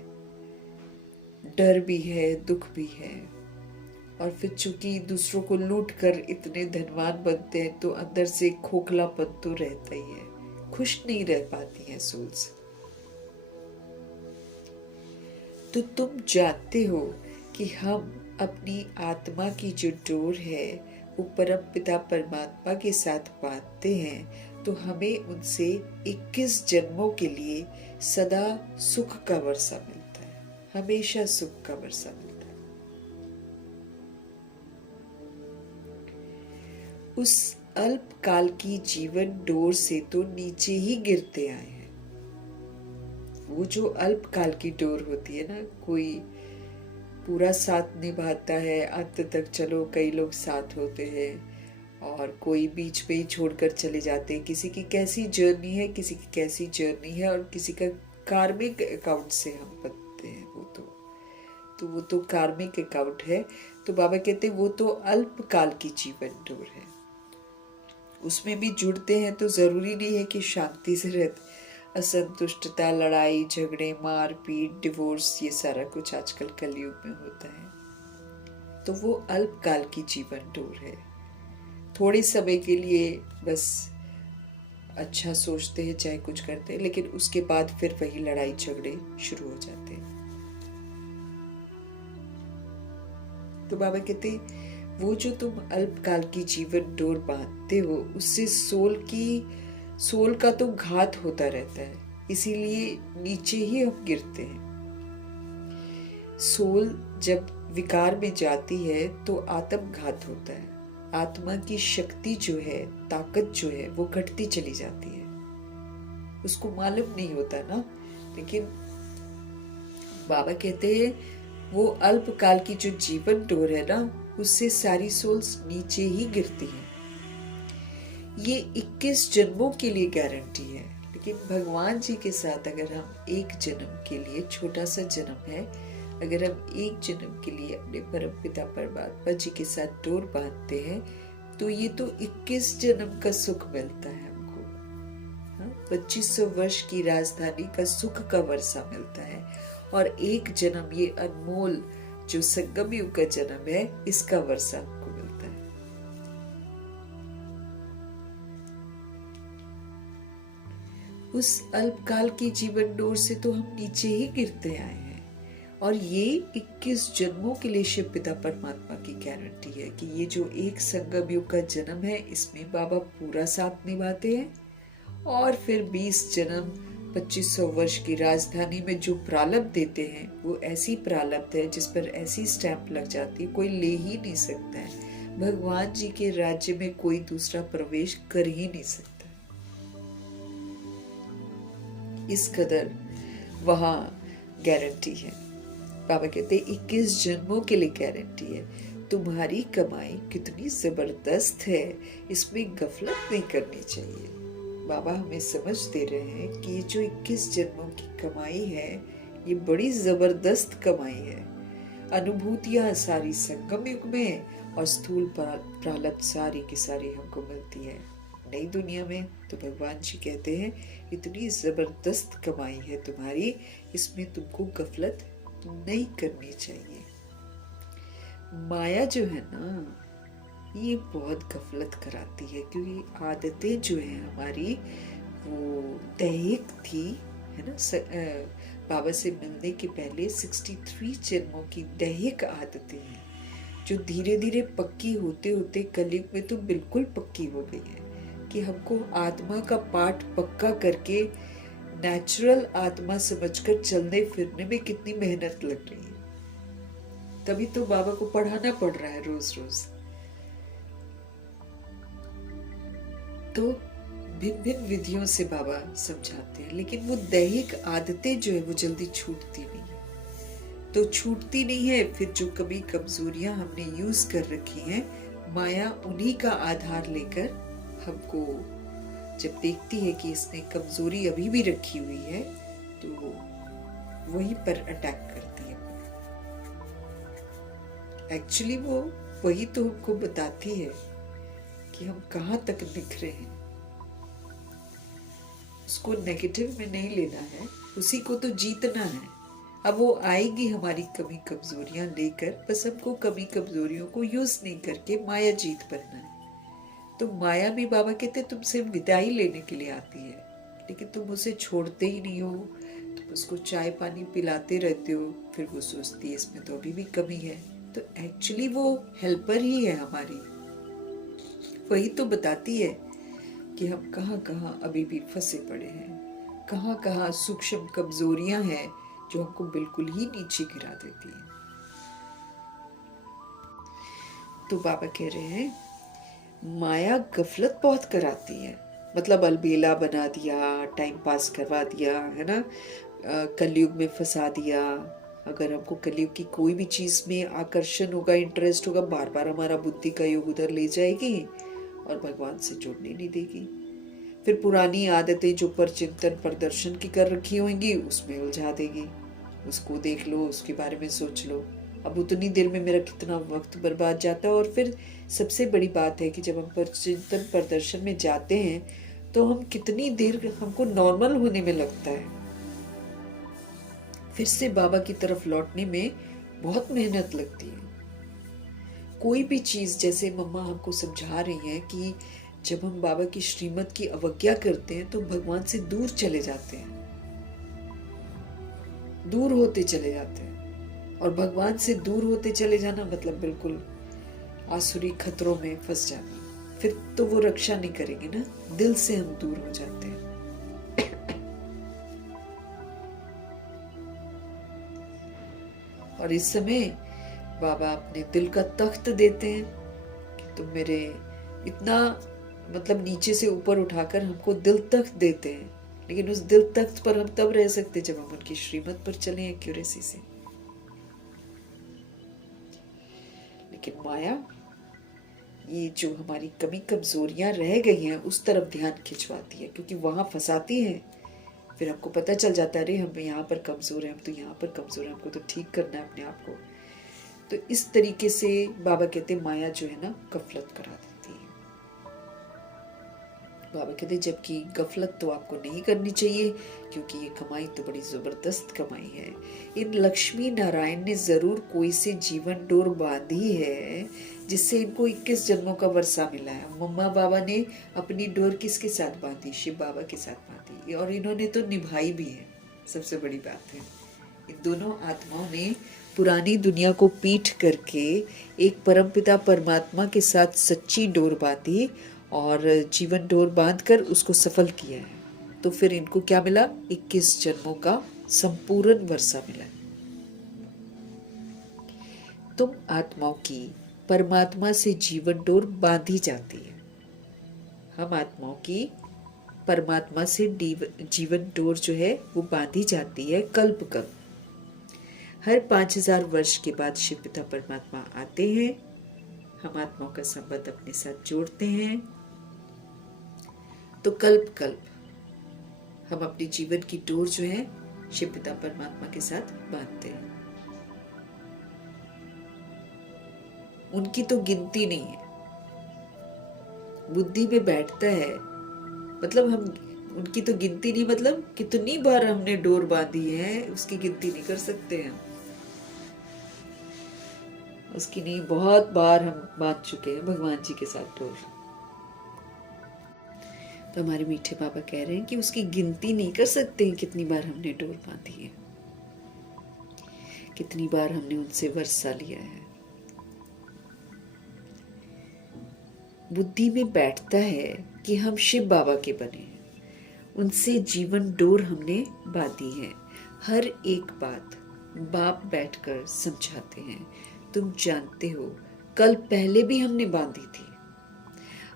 डर भी है, दुख भी है। और फिर चूंकि दूसरों को लूट कर इतने धनवान बनते हैं तो अंदर से खोखलापन तो रहता ही है, खुश नहीं रह पाती है सोल्स। तो तुम जानते हो कि हम अपनी आत्मा की जो डोर है वो परम पिता परमात्मा के साथ बांधते हैं तो हमें उनसे 21 जन्मों के लिए सदा सुख का वर्षा मिलता है, हमेशा सुख का वर्षा मिलता है। उस अल्पकाल की जीवन डोर से तो नीचे ही गिरते आए हैं। वो जो अल्पकाल की डोर होती है ना, कोई पूरा साथ निभाता है अंत तक, चलो कई लोग साथ होते हैं और कोई बीच में ही छोड़कर चले जाते हैं। किसी की कैसी जर्नी है, किसी की कैसी जर्नी है, और किसी का कार्मिक अकाउंट से हम बनते हैं। वो तो कार्मिक अकाउंट है। तो बाबा कहते हैं वो तो अल्पकाल की जीवन डोर है, उसमें भी जुड़ते हैं तो जरूरी नहीं है कि शांति से रहते। असंतुष्टता, लड़ाई झगड़े, मारपीट, डिवोर्स, ये सारा कुछ आजकल कलयुग में होता है। तो वो अल्पकाल की जीवन डोर है, थोड़े समय के लिए बस अच्छा सोचते हैं, चाहे कुछ करते हैं, लेकिन उसके बाद फिर वही लड़ाई झगड़े शुरू हो जाते हैं। तो बाबा कहते वो जो तुम अल्पकाल की जीवन डोर बांधते हो उससे सोल का तो घात होता रहता है, इसीलिए नीचे ही हम गिरते हैं। सोल जब विकार में जाती है तो आत्मघात होता है, आत्मा की शक्ति जो है, ताकत जो है, वो घटती चली जाती है। उसको मालूम नहीं होता ना, लेकिन बाबा कहते हैं वो अल्पकाल की जो जीवन डोर है ना, उससे सारी सोल्स नीचे ही गिरती हैं। ये 21 जन्मों के लिए गारंटी है, लेकिन भगवान जी के साथ अगर हम एक जन्म के लिए, छोटा सा जन्म है, अगर हम एक जन्म के लिए अपने परम पिता परमात्मा जी के साथ डोर बांधते हैं तो ये तो 21 जन्म का सुख मिलता है हमको। 2500 वर्ष की राजधानी का सुख का वर्षा मिलता है, और एक जन्म, ये अनमोल जो संगम युग का जन्म है, इसका वर्षा हमको मिलता है। उस अल्पकाल की जीवन डोर से तो हम नीचे ही गिरते आए हैं, और ये 21 जन्मों के लिए शिव पिता परमात्मा की गारंटी है कि ये जो एक संगम युग का जन्म है, इसमें बाबा पूरा साथ निभाते हैं, और फिर 20 जन्म 2500 वर्ष की राजधानी में जो प्रारब्ध देते हैं वो ऐसी प्रारब्ध है जिस पर ऐसी स्टैंप लग जाती है, कोई ले ही नहीं सकता है। भगवान जी के राज्य में कोई दूसरा प्रवेश कर ही नहीं सकता, इस कदर वहां गारंटी है। बाबा कहते 21 जन्मों के लिए गारंटी है। तुम्हारी कमाई कितनी जबरदस्त है, इसमें गफलत नहीं करनी चाहिए। बाबा हमें समझ दे रहे हैं कि ये जो 21 जन्मों की कमाई है, ये बड़ी जबरदस्त कमाई है। अनुभूतियां सारी संगम युग में, और स्थूल प्रारब्ध सारी की सारी हमको मिलती है नई दुनिया में। तो भगवान जी कहते हैं इतनी जबरदस्त कमाई है तुम्हारी, इसमें तुमको गफलत नहीं करनी चाहिए। माया जो है ना, ये बहुत गफलत कराती है, क्योंकि आदतें जो है हमारी वो दैहिक थी, है ना, बाबा से मिलने के पहले 63 जन्मों की दैहिक आदतें हैं जो धीरे धीरे पक्की होते होते कलयुग में तो बिल्कुल पक्की हो गई है कि हमको आत्मा का पाठ पक्का करके नेचुरल आत्मा समझकर चलने फिरने में कितनी मेहनत लग रही है। तभी तो बाबा को पढ़ाना पड़ रहा है रोज रोज। तो भिन्न भिन्न विधियों से बाबा समझाते हैं, लेकिन वो दैहिक आदतें जो है वो जल्दी छूटती नहीं है। तो छूटती नहीं है, फिर जो कभी कमजोरियां हमने यूज कर रखी हैं, माया उन्हीं का आधार लेकर हमको जब देखती है कि इसने कमजोरी अभी भी रखी हुई है तो वहीं पर अटैक करती है। एक्चुअली वो वही तो हमको बताती है कि हम कहाँ तक निखरे हैं। उसको नेगेटिव में नहीं लेना है, उसी को तो जीतना है। अब वो आएगी हमारी कमी कमजोरियां लेकर, बस हमको कमी कमजोरियों को यूज नहीं करके माया जीत बनना है। तो माया भी बाबा कहते तुमसे विदाई लेने के लिए आती है, लेकिन तुम उसे छोड़ते ही नहीं हो। तुम उसको चाय पानी पिलाते रहते हो, फिर वो सोचती है इसमें तो अभी भी कमी है। तो एक्चुअली वो हेल्पर ही है हमारी। वही तो बताती है कि हम कहाँ कहाँ अभी भी फंसे पड़े हैं, कहाँ कहाँ सूक्ष्म कमजोरियां हैं जो हमको बिल्कुल ही नीचे गिरा देती है। तो बाबा कह रहे हैं माया गफलत बहुत कराती है, मतलब अलबेला बना दिया, टाइम पास करवा दिया, है ना, कलयुग में फंसा दिया। अगर हमको कलयुग की कोई भी चीज में आकर्षण होगा, इंटरेस्ट होगा, बार बार हमारा बुद्धि का योग उधर ले जाएगी और भगवान से जुड़ने नहीं देगी। फिर पुरानी आदतें जो पर चिंतन प्रदर्शन की कर रखी होंगी उसमें उलझा देगी। उसको देख लो, उसके बारे में सोच लो, अब उतनी देर में मेरा कितना वक्त बर्बाद जाता है। और फिर सबसे बड़ी बात है कि जब हम पर चिंतन प्रदर्शन में जाते हैं तो हम कितनी देर हमको नॉर्मल होने में लगता है, फिर से बाबा की तरफ लौटने में बहुत मेहनत लगती है। कोई भी चीज, जैसे मम्मा हमको समझा रही हैं कि जब हम बाबा की श्रीमत की अवज्ञा करते हैं तो भगवान से दूर चले जाते हैं, दूर होते चले जाते हैं। और भगवान से दूर होते चले जाना मतलब बिल्कुल आसुरी खतरों में फंस जाना। फिर तो वो रक्षा नहीं करेंगे ना, दिल से हम दूर हो जाते हैं। और इस समय बाबा अपने दिल का तख्त देते हैं कि तुम मेरे इतना, मतलब नीचे से ऊपर उठाकर हमको दिल तख्त देते हैं। लेकिन उस दिल तख्त पर हम तब रह सकते जब हम उनकी श्रीमत पर चले एक्यूरेसी से। लेकिन माया ये जो हमारी कमी कमजोरियां रह गई हैं उस तरफ ध्यान खिंचवाती है, क्योंकि वहां फंसाती है। फिर हमको पता चल जाता है अरे हम यहाँ पर कमजोर हैं, हम तो यहाँ पर कमजोर हैं, हमको तो ठीक करना है अपने आप को। तो इस तरीके से बाबा कहते हैं माया जो है ना गफलत करा देती है। बाबा कहते जबकि गफलत तो आपको नहीं करनी चाहिए, क्योंकि ये कमाई तो बड़ी जबरदस्त कमाई है। इन लक्ष्मी नारायण ने जरूर कोई से जीवन डोर बांधी है जिससे इनको 21 जन्मों का वर्षा मिला है। मम्मा बाबा ने अपनी डोर किसके साथ बांधी? शिव बाबा के साथ बांधी, और इन्होंने तो निभाई भी है। सबसे बड़ी बात है इन दोनों आत्माओं ने पुरानी दुनिया को पीठ करके एक परमपिता परमात्मा के साथ सच्ची डोर बांधी और जीवन डोर बांधकर उसको सफल किया है। तो फिर इनको क्या मिला? 21 जन्मों का संपूर्ण वर्षा मिला। तुम आत्माओं की परमात्मा से जीवन डोर बांधी जाती है। हम आत्माओं की परमात्मा से जीवन डोर जो है वो बांधी जाती है कल्प कल्प। हर 5000 वर्ष के बाद शिव पिता परमात्मा आते हैं, हम आत्माओं का संबंध अपने साथ जोड़ते हैं। तो कल्प कल्प हम अपने जीवन की डोर जो है शिव पिता परमात्मा के साथ बांधते हैं। उनकी तो गिनती नहीं है, बुद्धि में बैठता है, मतलब हम उनकी तो गिनती नहीं, मतलब कितनी बार हमने डोर बांधी है उसकी गिनती नहीं कर सकते हम। उसकी नहीं, बहुत बार हम बांध चुके हैं भगवान जी के साथ डोर। तो हमारे मीठे बाबा कह रहे हैं कि उसकी गिनती नहीं कर सकते हैं कितनी बार हमने डोर बांधी है। कितनी बार हमने उनसे वर्षा लिया है। बुद्धि में बैठता है कि हम शिव बाबा के बने हैं, उनसे जीवन डोर हमने बांधी है। हर एक बात बाप बैठकर समझाते हैं, तुम जानते हो कल पहले भी हमने बांधी थी।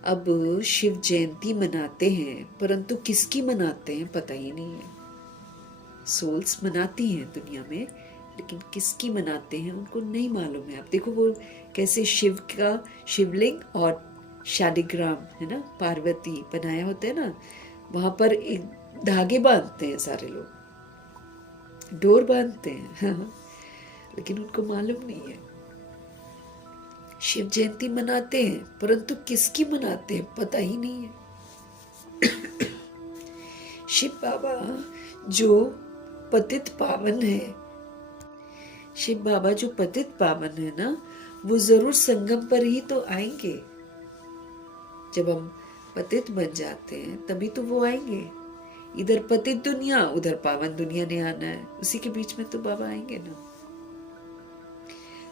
अब शिव जयंती मनाते हैं, परंतु किसकी मनाते हैं पता ही नहीं है। सोल्स मनाती हैं दुनिया में, लेकिन किसकी मनाते हैं उनको नहीं मालूम है। आप देखो वो कैसे शिव का शिवलिंग और शालिग्राम है ना, पार्वती बनाया होता है ना, वहां पर एक धागे बांधते हैं, सारे लोग डोर बांधते हैं लेकिन उनको मालूम नहीं है। शिव जयंती मनाते हैं, परंतु किसकी मनाते हैं पता ही नहीं है शिव बाबा जो पतित पावन है, शिव बाबा जो पतित पावन है ना, वो जरूर संगम पर ही तो आएंगे। जब हम पतित बन जाते हैं तभी तो वो आएंगे। इधर पतित दुनिया, उधर पावन दुनिया ने आना है, उसी के बीच में तो बाबा आएंगे ना।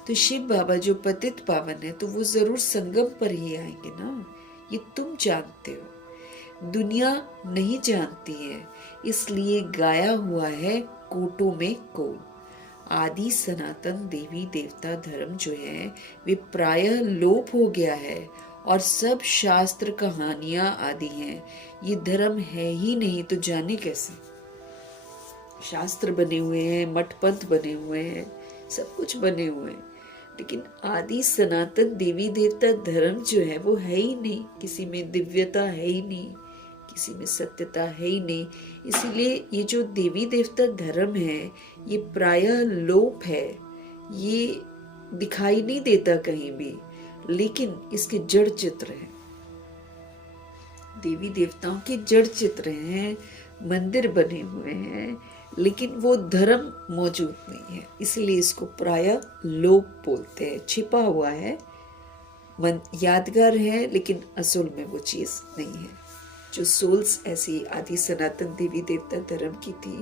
तो शिव बाबा जो पतित पावन है, तो वो जरूर संगम पर ही आएंगे ना, ये तुम जानते हो। दुनिया नहीं जानती है, इसलिए गाया हुआ है कोटों में को। आदि सनातन देवी देवता धर्म जो है वे प्रायः लोप हो गया है, और सब शास्त्र कहानियां आदि हैं। ये धर्म है ही नहीं तो जाने कैसे। शास्त्र बने हुए हैं, मठ पंथ बने हुए हैं, सब कुछ बने हुए हैं, लेकिन आदि सनातन देवी देवता धर्म जो है वो है ही नहीं। किसी में दिव्यता है ही नहीं, किसी में सत्यता है ही नहीं। इसीलिए ये जो देवी देवता धर्म है ये प्रायः लोप है, ये दिखाई नहीं देता कहीं भी, लेकिन इसके जड़ चित्र हैं। देवी देवताओं के जड़ चित्र हैं, मंदिर बने हुए हैं, लेकिन वो धर्म मौजूद नहीं है, इसलिए इसको प्रायः लोप बोलते हैं। छिपा हुआ है, यादगार है, लेकिन असल में वो चीज नहीं है। जो सोल्स ऐसी आदि सनातन देवी देवता धर्म की थी,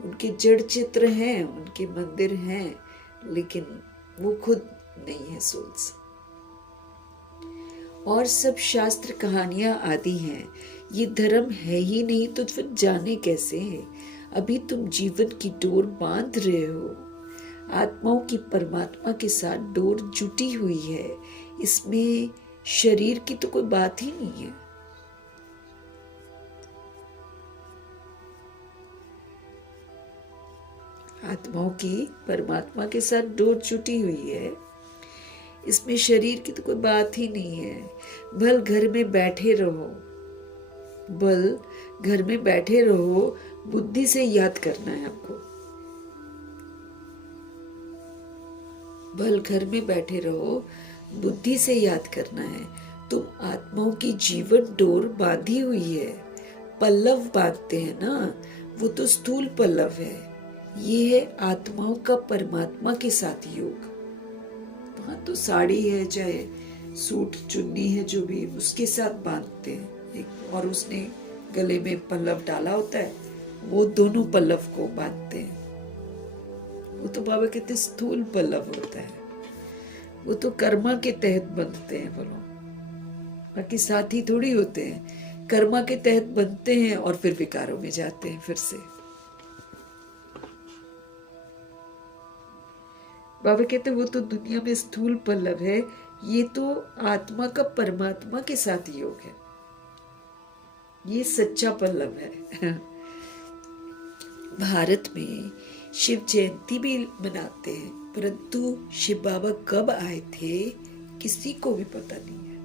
उनके जड़ चित्र हैं, उनके मंदिर हैं, लेकिन वो खुद नहीं है सोल्स। और सब शास्त्र कहानियां आदि हैं, ये धर्म है ही नहीं तो फिर जाने कैसे है। अभी तुम जीवन की डोर बांध रहे हो, आत्माओं की परमात्मा के साथ डोर जुटी हुई है, इसमें शरीर की तो कोई बात ही नहीं है। आत्माओं की परमात्मा के साथ डोर जुटी हुई है, इसमें शरीर की तो कोई बात ही नहीं है। भल घर में बैठे रहो, बल घर में बैठे रहो, बुद्धि से याद करना है आपको। भल घर में बैठे रहो, बुद्धि से याद करना है। तुम आत्माओं की जीवन डोर बांधी हुई है। पल्लव बांधते हैं ना, वो तो स्थूल पल्लव है। ये है आत्माओं का परमात्मा के साथ योग। वहां तो साड़ी है, चाहे सूट चुन्नी है, जो भी उसके साथ बांधते हैं, और उसने गले में पल्लव डाला होता है, वो दोनों पल्लव को बांधते हैं। वो तो बाबा कहते स्थूल पल्लव होता है, वो तो कर्मा के तहत बंधते हैं। बोलो, बाकी साथी थोड़ी होते हैं, कर्मा के तहत बनते हैं और फिर विकारों में जाते हैं फिर से। बाबा कहते वो तो दुनिया में स्थूल पल्लव है, ये तो आत्मा का परमात्मा के साथ योग है, ये सच्चा पल्लव है। भारत में शिव जयंती भी मनाते हैं, परंतु शिव बाबा कब आए थे किसी को भी पता नहीं है।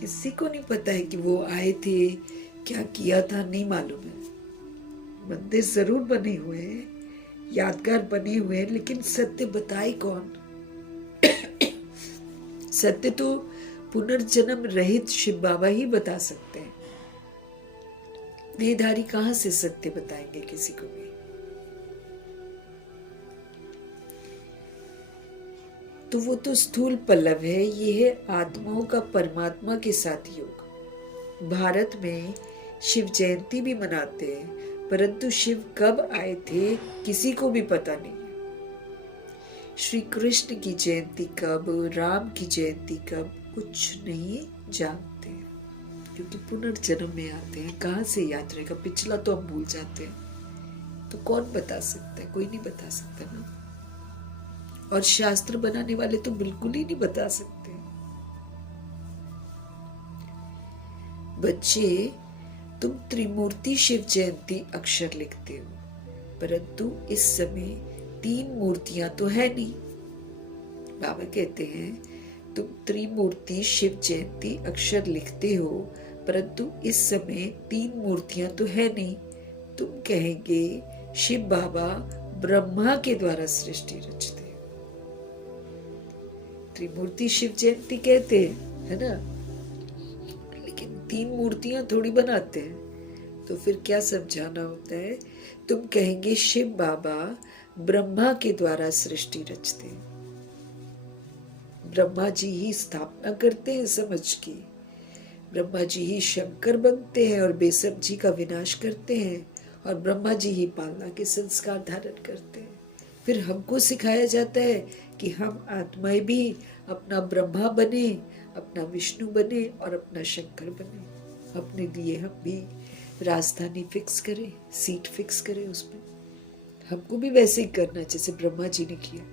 किसी को नहीं पता है कि वो आए थे, क्या किया था, नहीं मालूम है। मंदिर जरूर बने हुए हैं, यादगार बने हुए हैं, लेकिन सत्य बताए कौन? सत्य तो पुनर्जन्म रहित शिव बाबा ही बता सकते हैं। देहधारी कहां से सत्य बताएंगे किसी को भी? तो वो तो स्थूल पल्लव है, ये है आत्माओं का परमात्मा के साथ योग। भारत में शिव जयंती भी मनाते हैं, परंतु शिव कब आए थे किसी को भी पता नहीं। श्री कृष्ण की जयंती कब, राम की जयंती कब, कुछ नहीं जानते हैं, क्योंकि पुनर्जन्म में आते हैं। कहाँ से याद रहेगा, पिछला तो हम भूल जाते हैं। तो कौन बता सकता है, कोई नहीं बता सकता ना। और शास्त्र बनाने वाले तो बिल्कुल ही नहीं बता सकते। बच्चे, तुम त्रिमूर्ति शिव जयंती अक्षर लिखते हो, परंतु इस समय 3 मूर्तियां तो है नहीं। बाबा कहते हैं तुम त्रिमूर्ति शिव जयंती अक्षर लिखते हो, परंतु इस समय 3 मूर्तियां तो है नहीं। तुम कहेंगे शिव बाबा ब्रह्मा के द्वारा सृष्टि रचते। त्रिमूर्ति शिव जयंती कहते हैं, है ना, लेकिन 3 मूर्तियां थोड़ी बनाते हैं। तो फिर क्या समझाना होता है? तुम कहेंगे शिव बाबा ब्रह्मा के द्वारा सृष्टि रचते, ब्रह्मा जी ही स्थापना करते हैं समझ की, ब्रह्मा जी ही शंकर बनते हैं और बेसब जी का विनाश करते हैं, और ब्रह्मा जी ही पालना के संस्कार धारण करते हैं। फिर हमको सिखाया जाता है कि हम आत्माएं भी अपना ब्रह्मा बने, अपना विष्णु बने और अपना शंकर बने। अपने लिए हम भी राजधानी फिक्स करें, सीट फिक्स करें उसमें। हमको भी वैसे ही करना जैसे ब्रह्मा जी ने किया।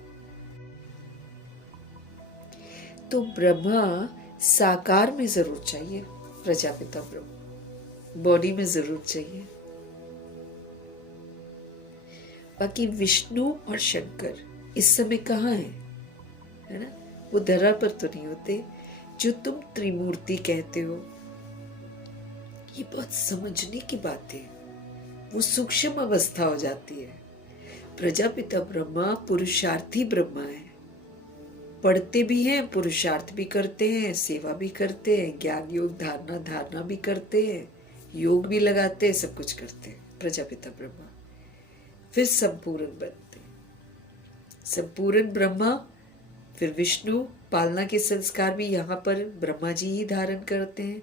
तो ब्रह्मा साकार में जरूर चाहिए, प्रजापिता ब्रह्मा बॉडी में जरूर चाहिए। बाकी विष्णु और शंकर इस समय कहाँ है ना? वो धरा पर तो नहीं होते। जो तुम त्रिमूर्ति कहते हो, ये बहुत समझने की बात है, वो सूक्ष्म अवस्था हो जाती है। प्रजापिता ब्रह्मा पुरुषार्थी ब्रह्मा है, पढ़ते भी हैं, पुरुषार्थ भी करते हैं, सेवा भी करते हैं, ज्ञान योग धारणा भी करते हैं, योग भी लगाते हैं, सब कुछ करते हैं प्रजापिता ब्रह्मा। फिर संपूर्ण बनते, संपूर्ण ब्रह्मा, फिर विष्णु, पालना के संस्कार भी यहाँ पर ब्रह्मा जी ही धारण करते हैं,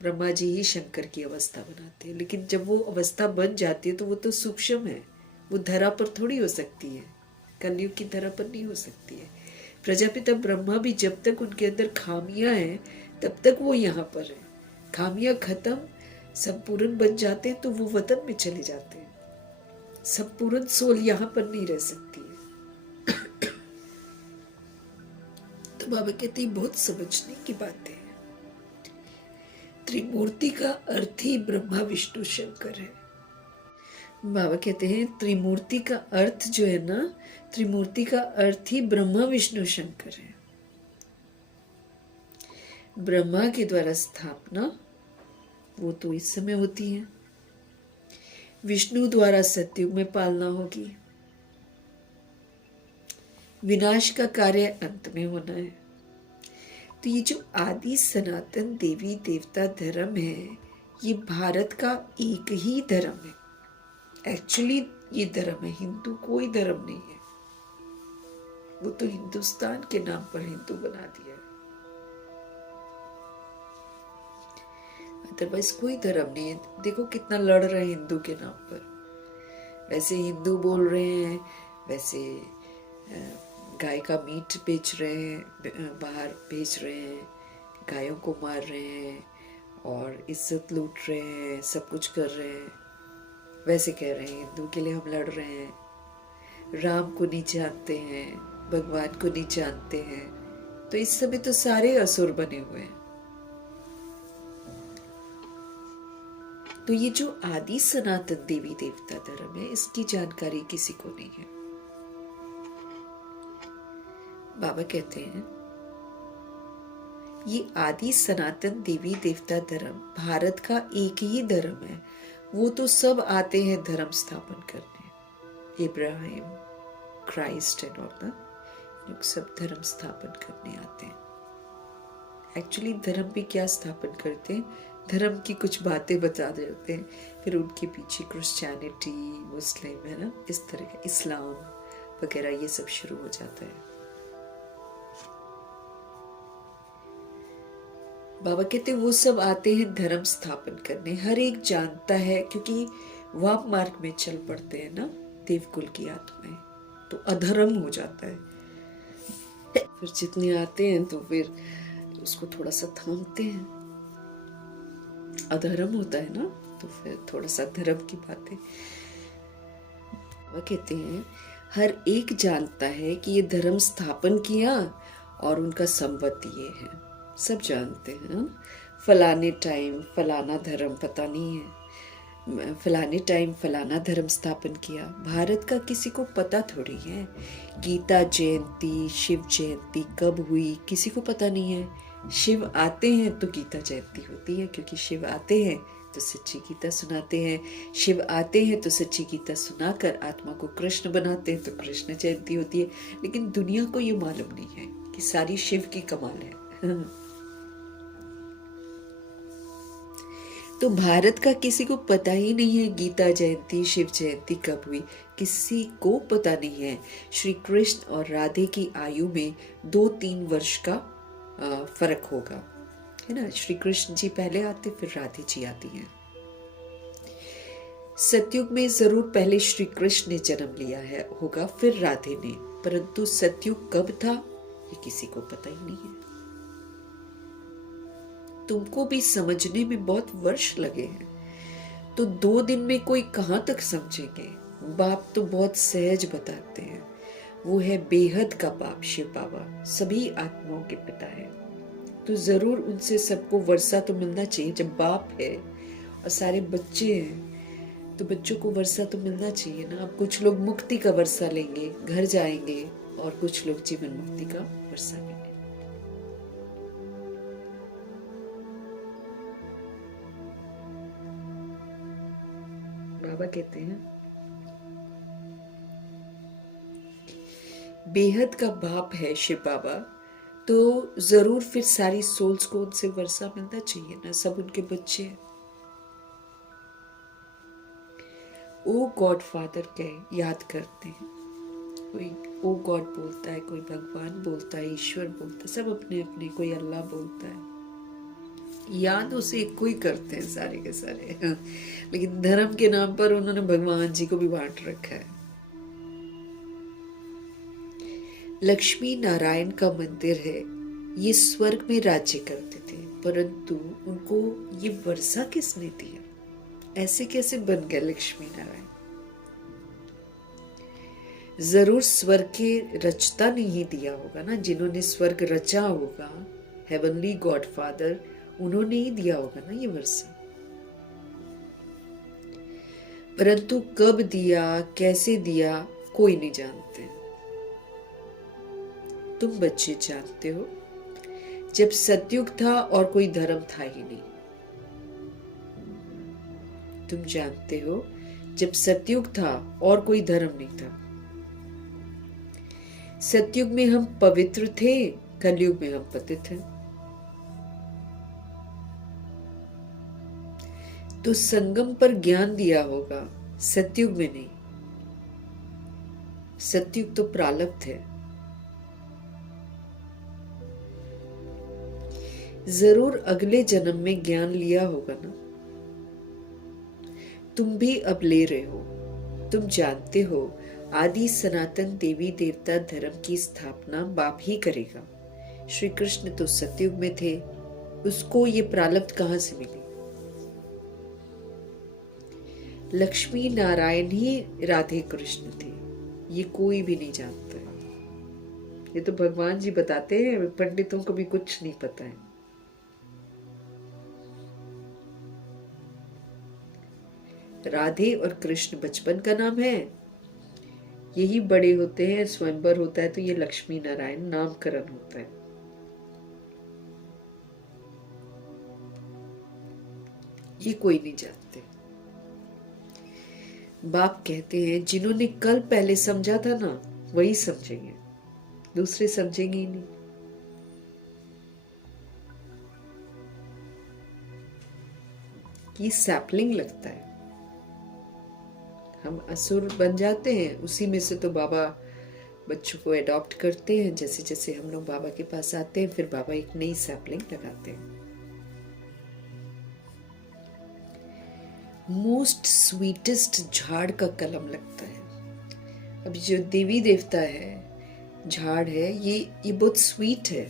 ब्रह्मा जी ही शंकर की अवस्था बनाते हैं। लेकिन जब वो अवस्था बन जाती है तो वो तो सूक्ष्म है, वो धरा पर थोड़ी हो सकती है, कलयुग की धरा पर नहीं हो सकती है। प्रजापिता ब्रह्मा भी जब तक उनके अंदर खामियां हैं तब तक वो यहाँ पर है। खामियां खत्म, संपूर्ण बन जाते हैं तो वो वतन में चले जाते हैं। संपूर्ण सोल यहाँ पर नहीं रह सकती है। तो बाबा कहते हैं बहुत समझने की बात है। त्रिमूर्ति का अर्थ ही ब्रह्मा विष्णु शंकर है। बाबा कहते हैं त्रिमूर्ति का अर्थ जो है ना, त्रिमूर्ति का अर्थ ही ब्रह्मा विष्णु शंकर है। ब्रह्मा के द्वारा स्थापना वो तो इस समय होती है, विष्णु द्वारा सतयुग में पालना होगी, विनाश का कार्य अंत में होना है। तो ये जो आदि सनातन देवी देवता धर्म है, ये भारत का एक ही धर्म है। एक्चुअली ये धर्म है, हिंदू कोई धर्म नहीं है। वो तो हिंदुस्तान के नाम पर हिंदू बना दिया है, अदरवाइज कोई धर्म नहीं है। देखो कितना लड़ रहे हैं हिंदू के नाम पर। वैसे हिंदू बोल रहे हैं, वैसे गाय का मीट बेच रहे हैं, बाहर बेच रहे हैं, गायों को मार रहे हैं और इज्जत लूट रहे हैं, सब कुछ कर रहे हैं। वैसे कह रहे हैं हिंदू के लिए हम लड़ रहे हैं, राम को नहीं जानते हैं, भगवान को नहीं जानते हैं। तो इस समय तो सारे असुर बने हुए हैं। तो ये जो आदि सनातन देवी देवता धर्म है, इसकी जानकारी किसी को नहीं है। बाबा कहते हैं ये आदि सनातन देवी देवता धर्म भारत का एक ही धर्म है। वो तो सब आते हैं धर्म स्थापन करने, इब्राहिम, क्राइस्ट एंड ऑल ना, लोग सब धर्म स्थापन करने आते हैं। एक्चुअली धर्म भी क्या स्थापन करते हैं, धर्म की कुछ बातें बता देते हैं, फिर उनके पीछे क्रिश्चियनिटी, मुस्लिम, है ना, इस तरह का इस्लाम वगैरह ये सब शुरू हो जाता है। बाबा कहते वो सब आते हैं धर्म स्थापन करने। हर एक जानता है, क्योंकि वाम मार्ग में चल पड़ते हैं ना देवकुल की आत्माएं, तो अधर्म हो जाता है। फिर जितने आते हैं तो फिर उसको थोड़ा सा थामते हैं, अधर्म होता है ना, तो फिर थोड़ा सा धर्म की बातें। वह कहते हैं हर एक जानता है कि ये धर्म स्थापन किया और उनका संवत ये है, सब जानते हैं। फलाने टाइम फलाना धर्म, पता नहीं है फलाने टाइम फलाना धर्म स्थापन किया। भारत का किसी को पता थोड़ी है। गीता जयंती, शिव जयंती कब हुई किसी को पता नहीं है। शिव आते हैं तो गीता जयंती होती है, क्योंकि शिव आते हैं तो सच्ची गीता सुनाते हैं। शिव आते हैं तो सच्ची गीता सुनाकर आत्मा को कृष्ण बनाते हैं तो कृष्ण जयंती होती है। लेकिन दुनिया को ये मालूम नहीं है कि सारी शिव की कमाल है। तो भारत का किसी को पता ही नहीं है गीता जयंती शिव जयंती कब हुई, किसी को पता नहीं है। श्री कृष्ण और राधे की आयु में 2-3 वर्ष का फर्क होगा, है ना। श्री कृष्ण जी पहले आते, फिर राधे जी आती हैं। सतयुग में जरूर पहले श्री कृष्ण ने जन्म लिया है होगा, फिर राधे ने, परंतु सतयुग कब था ये किसी को पता ही नहीं है। तुमको भी समझने में बहुत वर्ष लगे हैं, तो 2 दिन में कोई कहां तक समझेंगे। बाप तो बहुत सहज बताते हैं, वो है बेहद का बाप शिव बाबा, सभी आत्माओं के पिता है। तो जरूर उनसे सबको वर्षा तो मिलना चाहिए। जब बाप है और सारे बच्चे हैं तो बच्चों को वर्षा तो मिलना चाहिए ना। अब कुछ लोग मुक्ति का वर्षा लेंगे, घर जाएंगे, और कुछ लोग जीवन मुक्ति का वर्षा लेंगे। बाबा कहते हैं बेहद का बाप है शिव बाबा, तो जरूर फिर सारी सोल्स को उनसे वर्षा मिलना चाहिए ना, सब उनके बच्चे हैं। ओ गॉड फादर कह याद करते हैं, कोई ओ गॉड बोलता है, कोई भगवान बोलता है, ईश्वर बोलता है, सब अपने अपने, कोई अल्लाह बोलता है। याद उसे एक को ही करते हैं सारे के सारे। लेकिन धर्म के नाम पर उन्होंने भगवान जी को भी बांट रखा है। लक्ष्मी नारायण का मंदिर है, ये स्वर्ग में राज्य करते थे, परंतु उनको ये वर्षा किसने दिया? ऐसे कैसे बन गए लक्ष्मी नारायण? जरूर स्वर्ग के रचता ने ही दिया होगा ना, जिन्होंने स्वर्ग रचा होगा, हेवनली गॉड फादर, उन्होंने ही दिया होगा ना ये वर्षा। परंतु कब दिया, कैसे दिया, कोई नहीं जानते। तुम बच्चे जानते हो, जब सतयुग था और कोई धर्म था ही नहीं। तुम जानते हो, जब सतयुग था और कोई धर्म नहीं था। सतयुग में हम पवित्र थे, कलयुग में हम पतित हैं। तो संगम पर ज्ञान दिया होगा, सतयुग में नहीं। सतयुग तो प्रारब्ध है। जरूर अगले जन्म में ज्ञान लिया होगा ना। तुम भी अब ले रहे हो। तुम जानते हो आदि सनातन देवी देवता धर्म की स्थापना बाप ही करेगा। श्री कृष्ण तो सतयुग में थे, उसको ये प्रारब्ध कहां से मिली? लक्ष्मी नारायण ही राधे कृष्ण थे, ये कोई भी नहीं जानता है। ये तो भगवान जी बताते हैं, पंडितों को भी कुछ नहीं पता है। राधे और कृष्ण बचपन का नाम है, यही बड़े होते हैं, स्वयंवर होता है तो ये लक्ष्मी नारायण नामकरण होता है। ये कोई नहीं जानते। बाप कहते हैं जिन्होंने कल पहले समझा था ना, वही समझेंगे, दूसरे समझेंगे ही नहीं। ये सैपलिंग लगता है, हम असुर बन जाते हैं, उसी में से तो बाबा बच्चों को अडॉप्ट करते हैं। जैसे जैसे हम लोग बाबा के पास आते हैं, फिर बाबा एक नई सैपलिंग लगाते हैं। मोस्ट स्वीटेस्ट झाड़ का कलम लगता है। अभी जो देवी देवता है, झाड़ है, ये बहुत स्वीट है।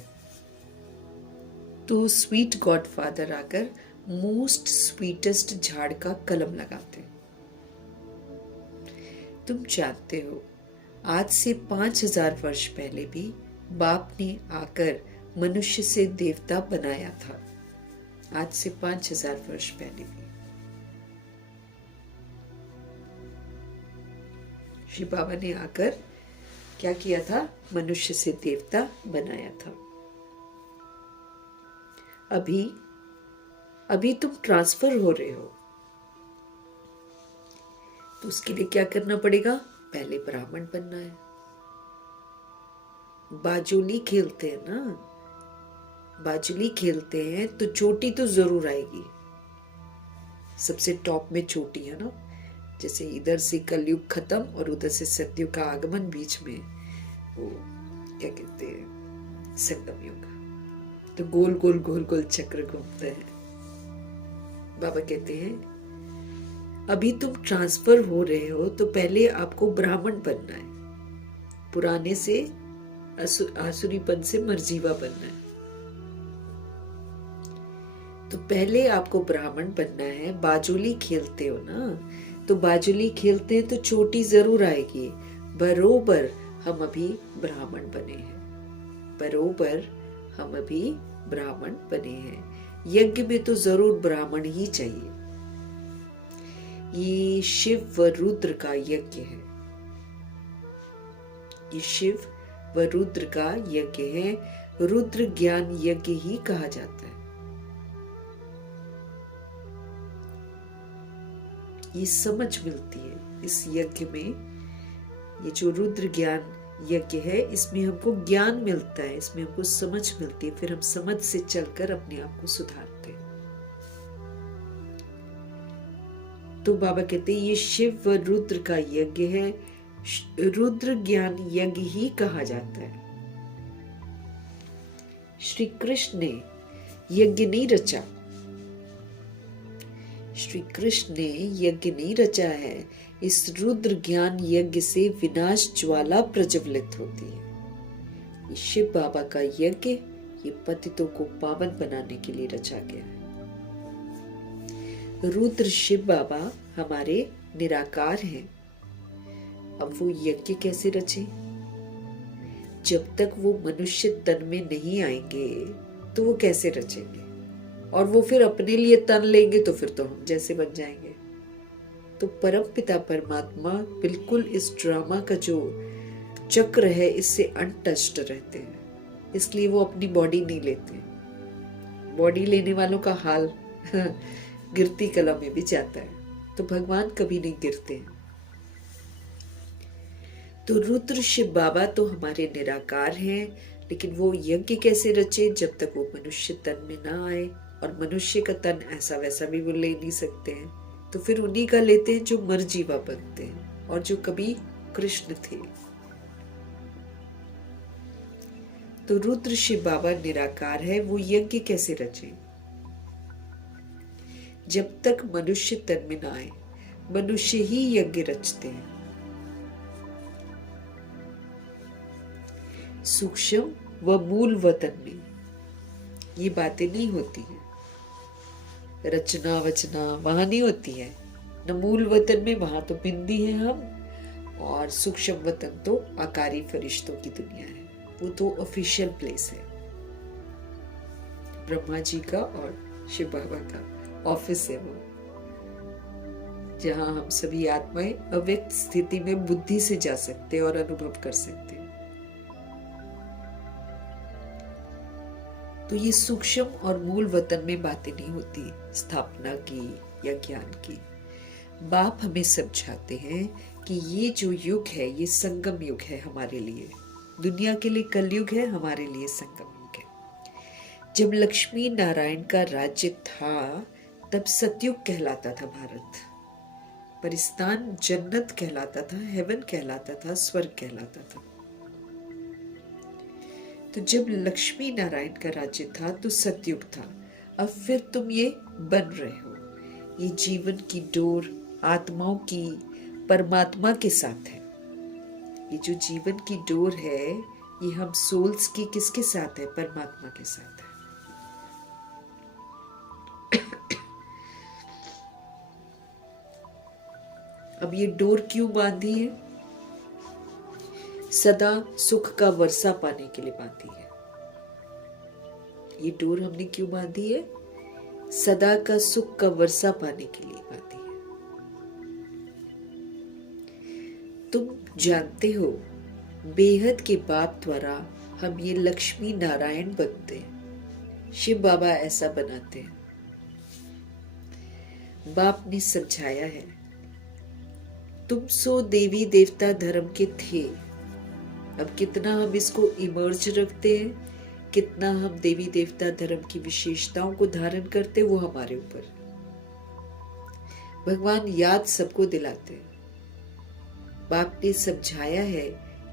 तो स्वीट गॉडफादर आकर मोस्ट स्वीटेस्ट झाड़ का कलम लगाते हैं। तुम जानते हो, आज से 5000 वर्ष पहले भी बाप ने आकर मनुष्य से देवता बनाया था। आज से 5000 वर्ष पहले भी श्री बाबा ने आकर क्या किया था? मनुष्य से देवता बनाया था। अभी तुम ट्रांसफर हो रहे हो, तो उसके लिए क्या करना पड़ेगा? पहले ब्राह्मण बनना है। बाजुली खेलते हैं ना, बाजुली खेलते हैं तो चोटी तो जरूर आएगी। सबसे टॉप में चोटी है ना, जैसे इधर से कलयुग खत्म और उधर से सतयुग का आगमन, बीच में वो क्या कहते हैं, संगम युग। तो गोल गोल गोल गोल चक्र घूमते हैं। बाबा कहते हैं अभी तुम ट्रांसफर हो रहे हो तो पहले आपको ब्राह्मण बनना है। पुराने से आसुरीपन से मर्जीवा बनना है। तो पहले आपको ब्राह्मण बनना है। बाजुली खेलते हो ना, तो बाजुली खेलते हैं तो चोटी जरूर आएगी। बरोबर हम अभी ब्राह्मण बने हैं, बरोबर हम अभी ब्राह्मण बने हैं। यज्ञ में तो जरूर ब्राह्मण ही चाहिए। ये शिव व रुद्र का यज्ञ है, ये शिव व रुद्र का यज्ञ है। रुद्र ज्ञान यज्ञ ही कहा जाता है। ये समझ मिलती है इस यज्ञ में। ये जो रुद्र ज्ञान यज्ञ है, इसमें हमको ज्ञान मिलता है, इसमें हमको समझ मिलती है। फिर हम समझ से चलकर अपने आप को सुधारते हैं। तो बाबा कहते हैं ये शिव व रुद्र का यज्ञ है। रुद्र ज्ञान यज्ञ ही कहा जाता है। श्री कृष्ण ने यज्ञ नहीं रचा, श्री कृष्ण ने यज्ञ नहीं रचा है। इस रुद्र ज्ञान यज्ञ से विनाश ज्वाला प्रज्वलित होती है। ये शिव बाबा का यज्ञ, ये पतितों को पावन बनाने के लिए रचा गया है। रुद्र शिव बाबा हमारे निराकार हैं। अब वो यज्ञ कैसे रचे? जब तक वो मनुष्य तन में नहीं आएंगे तो वो कैसे रचेंगे? और वो फिर अपने लिए तन लेंगे तो फिर तो हम जैसे बन जाएंगे। तो परम पिता परमात्मा बिल्कुल इस ड्रामा का जो चक्र है, इससे अनटच्ड रहते हैं। इसलिए वो अपनी बॉडी नहीं लेते। बॉडी लेने वालों का हाल गिरती कला में भी जाता है। तो भगवान कभी नहीं गिरते हैं। तो रुद्र शिव बाबा तो हमारे निराकार हैं, लेकिन वो यज्ञ कैसे रचे? जब तक वो मनुष्य तन में ना आए। और मनुष्य का तन ऐसा वैसा भी वो ले नहीं सकते हैं, तो फिर उन्हीं का लेते हैं जो मर्जीवा बनते हैं और जो कभी कृष्ण थे। तो रुद्र शिव बाबा निराकार है। वो यज्ञ कैसे रचे? जब तक मनुष्य तन में ना आए, मनुष्य ही यज्ञ रचते हैं। सूक्ष्म व मूल वतन में ये बातें नहीं होती हैं। रचना वचना वहां नहीं होती है न। मूल वतन में, वहां तो बिंदी है हम, और सूक्ष्म वतन तो आकारी फरिश्तों की दुनिया है। वो तो ऑफिशियल प्लेस है। ब्रह्मा जी का और शिव बाबा का ऑफिस है वो, जहां हम सभी आत्माएं अव्यक्त स्थिति में बुद्धि से जा सकते हैं और अनुभव कर सकते हैं। तो ये सूक्ष्म और मूल वतन में बातें नहीं होती स्थापना की या ज्ञान की। बाप हमें समझाते हैं कि ये जो युग है, ये संगम युग है हमारे लिए। दुनिया के लिए कलयुग है, हमारे लिए संगम युग है। जब लक्ष्मी नारायण का राज्य था, तब सतयुग कहलाता था भारत। परिस्तान जन्नत कहलाता था, हेवन कहलाता था, स्वर्ग कहलाता था। तो जब लक्ष्मी नारायण का राज्य था तो सतयुग था। अब फिर तुम ये बन रहे हो। ये जीवन की डोर आत्माओं की परमात्मा के साथ है। ये जो जीवन की डोर है ये हम सोल्स की किसके साथ है? परमात्मा के साथ है। अब ये डोर क्यों बांधी है? सदा सुख का वर्षा पाने के लिए बांधी है। ये डोर हमने क्यों बांधी है? सदा का सुख का वर्षा पाने के लिए बांधी है। तुम जानते हो बेहद के बाप द्वारा हम ये लक्ष्मी नारायण बनते हैं। शिव बाबा ऐसा बनाते हैं। बाप ने समझाया है, तुम सो देवी देवता धर्म के थे। अब कितना हम इसको इमर्ज रखते हैं, कितना हम देवी देवता धर्म की विशेषताओं को धारण करते, वो हमारे ऊपर। भगवान याद सबको दिलाते हैं। बाप ने समझाया है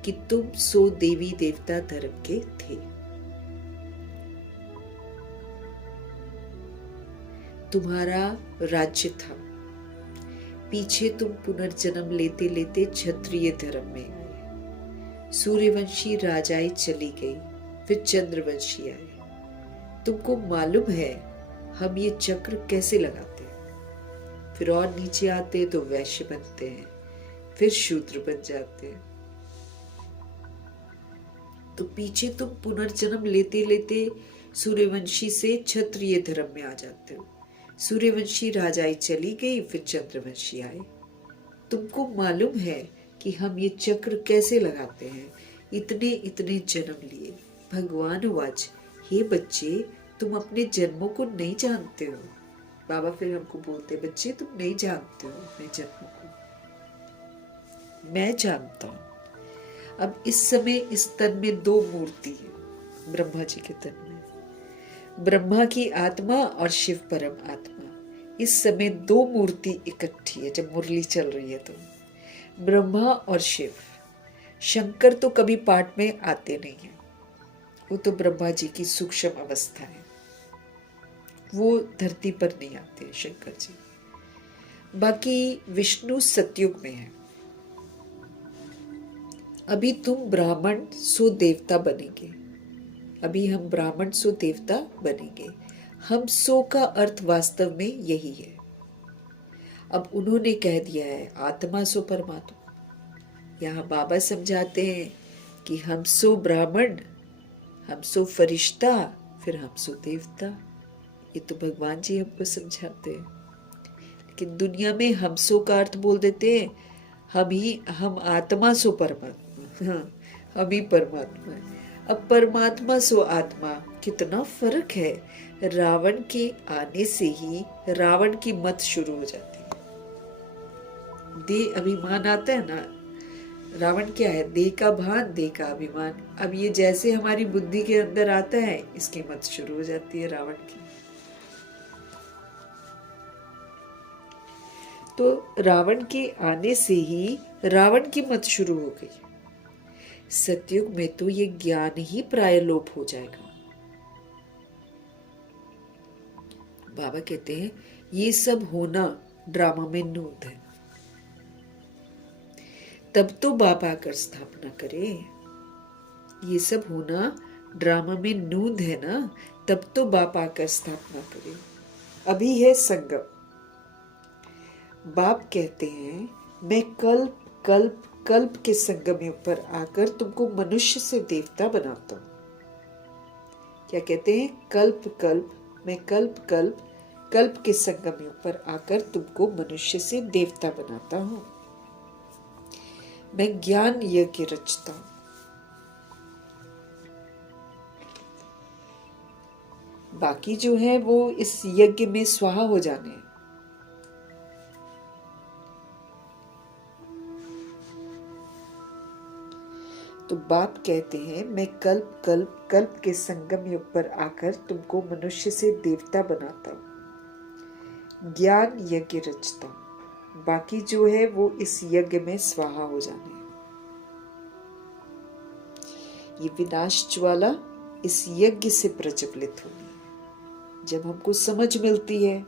कि तुम सो देवी देवता धर्म के थे। तुम्हारा राज्य था। पीछे तुम पुनर्जन्म लेते लेते क्षत्रिय धर्म में आए। सूर्यवंशी राजाएं चली गई, फिर चंद्रवंशी आए। तुमको मालूम है हम ये चक्र कैसे लगाते हैं? फिर और नीचे आते तो वैश्य बनते हैं, फिर शूद्र बन जाते हैं। तो पीछे तुम पुनर्जन्म लेते लेते सूर्यवंशी से क्षत्रिय धर्म में आ जाते हो। सूर्यवंशी राजाएं चली गई, फिर चंद्रवंशी आए। तुमको मालूम है कि हम ये चक्र कैसे लगाते हैं? इतने इतने जन्म लिए। भगवान वाच, हे बच्चे, तुम अपने जन्मों को नहीं जानते हो। बाबा फिर हमको बोलते, बच्चे तुम नहीं जानते हो अपने जन्मों को, मैं जानता हूं। अब इस समय इस तन में दो मूर्ति है। ब्रह्मा जी के तन में ब्रह्मा की आत्मा और शिव परम आत्मा। इस समय दो मूर्ति इकट्ठी है। जब मुरली चल रही है तो ब्रह्मा और शिव। शंकर तो कभी पाठ में आते नहीं है, वो तो ब्रह्मा जी की सूक्ष्म अवस्था है, वो धरती पर नहीं आते शंकर जी। बाकी विष्णु सतयुग में है। अभी तुम ब्राह्मण सो देवता बनेंगे। अभी हम ब्राह्मण सो देवता बनेंगे। हम सो का अर्थ वास्तव में यही है। अब उन्होंने कह दिया है आत्मा सो परमात्मा। यहाँ बाबा समझाते हैं कि हम सो ब्राह्मण, हम सो फरिश्ता, फिर हम सो देवता। ये तो भगवान जी हमको समझाते हैं। लेकिन दुनिया में हम सो का अर्थ बोल देते हैं हम आत्मा सो परमात्मा। हाँ, हम ही परमात्मा है। अब परमात्मा सो आत्मा, कितना फर्क है। रावण के आने से ही रावण की मत शुरू हो जाती है। देह अभिमान आता है ना। रावण क्या है? देह का भान, देह का अभिमान। अब ये जैसे हमारी बुद्धि के अंदर आता है, इसकी मत शुरू हो जाती है रावण की। तो रावण के आने से ही रावण की मत शुरू हो गई। सतयुग में तो ये ज्ञान ही प्राय लोप हो जाएगा। बाबा कहते हैं ये सब होना ड्रामा में नूत है। तब तो बाप आकर स्थापना करे। ये सब होना ड्रामा में नूंद है ना, तब तो बाप आकर स्थापना करे। अभी है संगम। बाप कहते हैं मैं कल्प कल्प कल्प के संगम पर आकर तुमको मनुष्य से देवता बनाता हूं। क्या कहते हैं? कल्प कल्प, मैं कल्प कल्प कल्प के संगम पर आकर तुमको मनुष्य से देवता बनाता हूं। मैं ज्ञान यज्ञ रचता हूं। बाकी जो है वो इस यज्ञ में स्वाहा हो जाने हैं। तो बाप कहते हैं मैं कल्प कल्प कल्प के संगम युग पर आकर तुमको मनुष्य से देवता बनाता हूं, ज्ञान यज्ञ रचता हूं। बाकी जो है वो इस यज्ञ में स्वाहा हो जाने हैं। ये विनाश ज्वाला इस यज्ञ से प्रज्वलित होनी है। जब हमको समझ मिलती है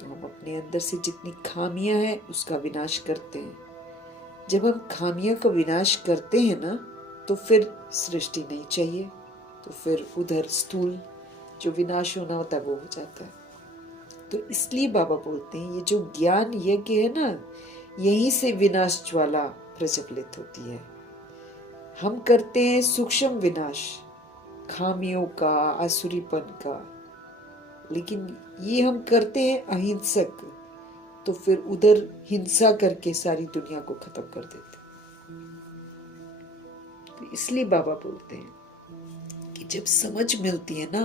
तो हम अपने अंदर से जितनी खामियां हैं उसका विनाश करते हैं। जब हम खामियों का विनाश करते हैं ना, तो फिर सृष्टि नहीं चाहिए, तो फिर उधर स्थूल जो विनाश होना होता है वो हो जाता है। तो इसलिए बाबा बोलते हैं ये जो ज्ञान यज्ञ है ना, यहीं से विनाश ज्वाला प्रज्वलित होती है। हम करते हैं सूक्ष्म विनाश खामियों का, आसुरीपन का, लेकिन ये हम करते हैं अहिंसक, तो फिर उधर हिंसा करके सारी दुनिया को खत्म कर देते। तो इसलिए बाबा बोलते हैं कि जब समझ मिलती है ना,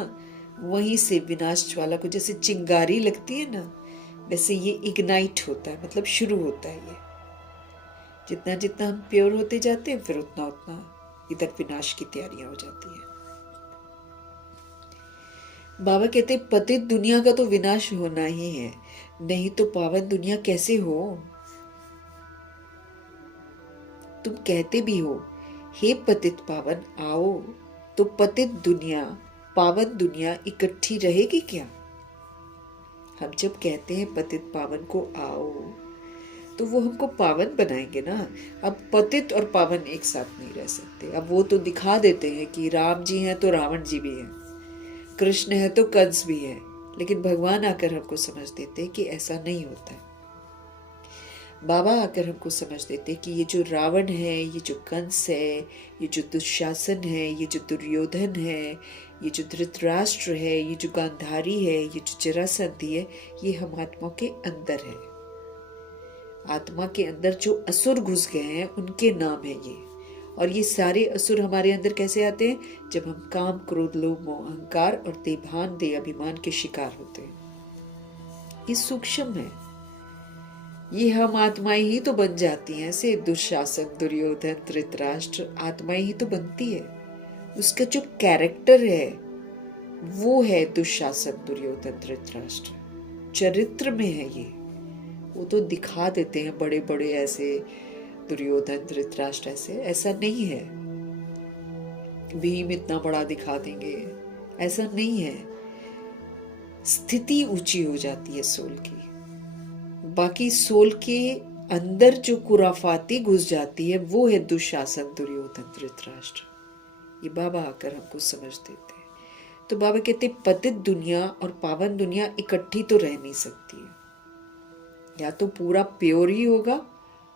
वहीं से विनाश ज्वाला को जैसे चिंगारी लगती है ना, वैसे ये इग्नाइट होता है, मतलब शुरू होता है। ये जितना जितना हम प्योर होते जाते हैं, फिर उतना उतना इधर विनाश की तैयारियां हो जाती है। बाबा कहते हैं पतित दुनिया का तो विनाश होना ही है, नहीं तो पावन दुनिया कैसे हो। तुम कहते भी हो हे पतित पावन आओ, तो पतित दुनिया पावन दुनिया इकट्ठी रहेगी क्या। हम जब कहते हैं पतित पावन को आओ, तो वो हमको पावन बनाएंगे ना। अब पतित और पावन एक साथ नहीं रह सकते। अब वो तो दिखा देते हैं कि राम जी हैं तो रावण जी भी हैं, कृष्ण है तो कंस भी है, लेकिन भगवान आकर हमको समझ देते हैं कि ऐसा नहीं होता है। बाबा आकर हमको समझ देते कि ये जो रावण है, ये जो कंस है, ये जो दुशासन है, ये जो दुर्योधन है, ये जो धृतराष्ट्र है, ये जो गांधारी है, ये जो जरासंधी है, ये हम आत्मा के अंदर है। आत्मा के अंदर जो असुर घुस गए हैं उनके नाम है ये। और ये सारे असुर हमारे अंदर कैसे आते हैं? जब हम काम, क्रोध, लोभ, मोह, अहंकार और देभान, दे अभिमान के शिकार होते हैं। ये सूक्ष्म है। ये हम आत्माएं ही तो बन जाती हैं। ऐसे दुशासन, दुर्योधन, धृतराष्ट्र आत्माएं ही तो बनती है। उसका जो कैरेक्टर है वो है दुशासन, दुर्योधन, धृतराष्ट्र। चरित्र में है ये। वो तो दिखा देते हैं बड़े बड़े ऐसे दुर्योधन, धृतराष्ट्र ऐसे, ऐसा नहीं है। भीम इतना बड़ा दिखा देंगे, ऐसा नहीं है। स्थिति ऊंची हो जाती है सोल की। बाकी सोल के अंदर जो कुराफाती घुस जाती है वो है दुशासन, दुर्योधन, धृतराष्ट्र। ये बाबा आकर हमको समझ देते हैं। तो बाबा कहते पतित दुनिया और पावन दुनिया इकट्ठी तो रह नहीं सकती है। या तो पूरा प्योर ही होगा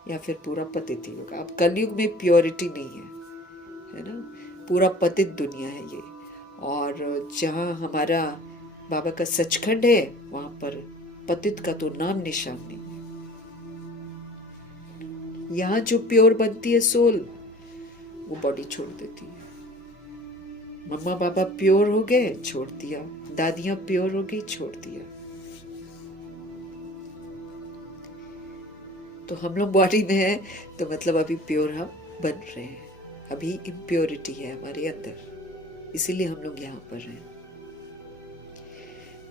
या फिर पूरा पतित ही होगा। अब कलयुग में प्योरिटी नहीं है ना, पूरा पतित दुनिया है ये। और जहाँ हमारा बाबा का सचखंड है वहां पर पतित का तो नाम निशान नहीं है। यहाँ जो प्योर बनती है सोल, वो बॉडी छोड़ देती है। मम्मा पापा प्योर हो गए, छोड़ दिया। दादियां प्योर हो गई, छोड़ दिया। तो हम लोग बॉडी में है तो मतलब अभी प्योर हम बन रहे हैं। अभी इम्प्योरिटी है हमारे अंदर, इसीलिए हम लोग यहाँ पर हैं।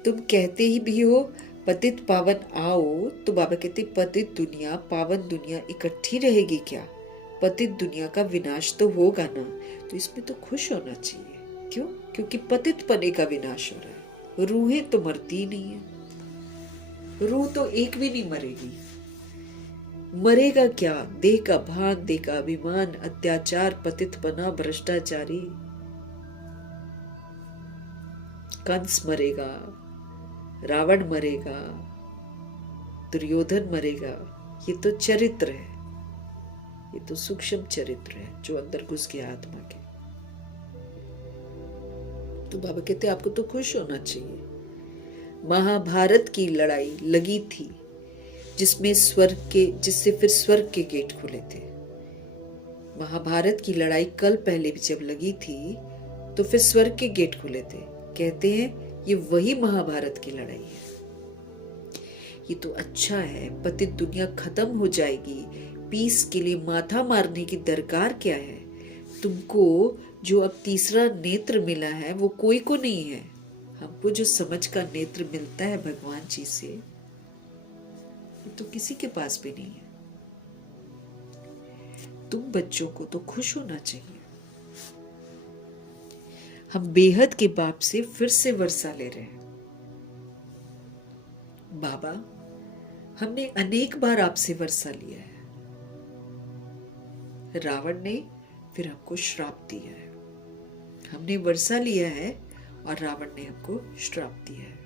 तुम कहते ही भी हो पतित पावन आओ, तो बाबा कहते पतित दुनिया पावन दुनिया इकट्ठी रहेगी क्या। पतित दुनिया का विनाश तो होगा ना, तो इसमें तो खुश होना चाहिए। क्यों? क्योंकि पतित पने का विनाश हो रहा है। रूहें तो मरती नहीं है। रूह तो एक भी नहीं मरेगी। मरेगा क्या? देह का भान, देह का अभिमान, अत्याचार, पतित पना, भ्रष्टाचारी। कंस मरेगा, रावण मरेगा, दुर्योधन मरेगा। ये तो चरित्र है, ये तो सूक्ष्म चरित्र है जो अंदर घुस गया आत्मा के। तो बाबा कहते आपको तो खुश होना चाहिए। महाभारत की लड़ाई लगी थी जिससे फिर स्वर्ग के गेट खुले थे। महाभारत की लड़ाई कल पहले भी जब लगी थी तो फिर स्वर्ग के गेट खुले थे। कहते हैं ये वही महाभारत की लड़ाई है। ये तो अच्छा है, पतित दुनिया खत्म हो जाएगी। पीस के लिए माथा मारने की दरकार क्या है? तुमको जो अब तीसरा नेत्र मिला है वो कोई को नहीं है। हमको जो समझ का नेत्र मिलता है भगवान जी से, ये तो किसी के पास भी नहीं है। तुम बच्चों को तो खुश होना चाहिए। हम बेहद के बाप से फिर से वर्षा ले रहे हैं। बाबा, हमने अनेक बार आपसे वर्षा लिया है। रावण ने फिर हमको श्राप दिया है। हमने वर्षा लिया है और रावण ने हमको श्राप दिया है।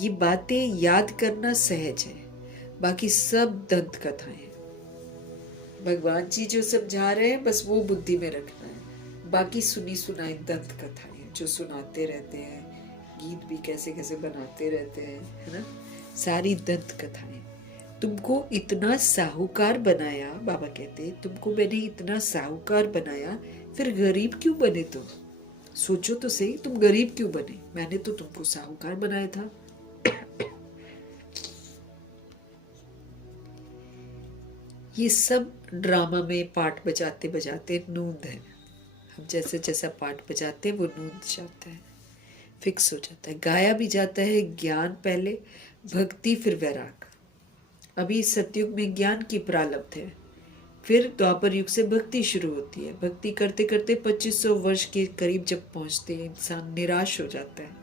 ये बातें याद करना सहज है, बाकी सब दंत कथाएं हैं। भगवान जी जो समझा रहे हैं बस वो बुद्धि में रखना है, बाकी सुनी सुनाई दंत कथाएं हैं जो सुनाते रहते हैं, गीत भी कैसे कैसे बनाते रहते हैं, है ना, सारी दंत कथाएं। तुमको इतना साहूकार बनाया, बाबा कहते तुमको मैंने इतना साहूकार बनाया, फिर गरीब क्यों बने तुम? सोचो तो सही, तुम गरीब क्यों बने? मैंने तो तुमको साहूकार बनाया था। ये सब ड्रामा में पार्ट बजाते बजाते नूंद है। हम जैसे जैसा पार्ट बजाते हैं वो नूंद जाता है, फिक्स हो जाता है। गाया भी जाता है ज्ञान पहले, भक्ति फिर वैराग। अभी सतयुग में ज्ञान की प्रारब्ध है, फिर द्वापर युग से भक्ति शुरू होती है। भक्ति करते करते 2500 वर्ष के करीब जब पहुंचते हैं इंसान निराश हो जाता है,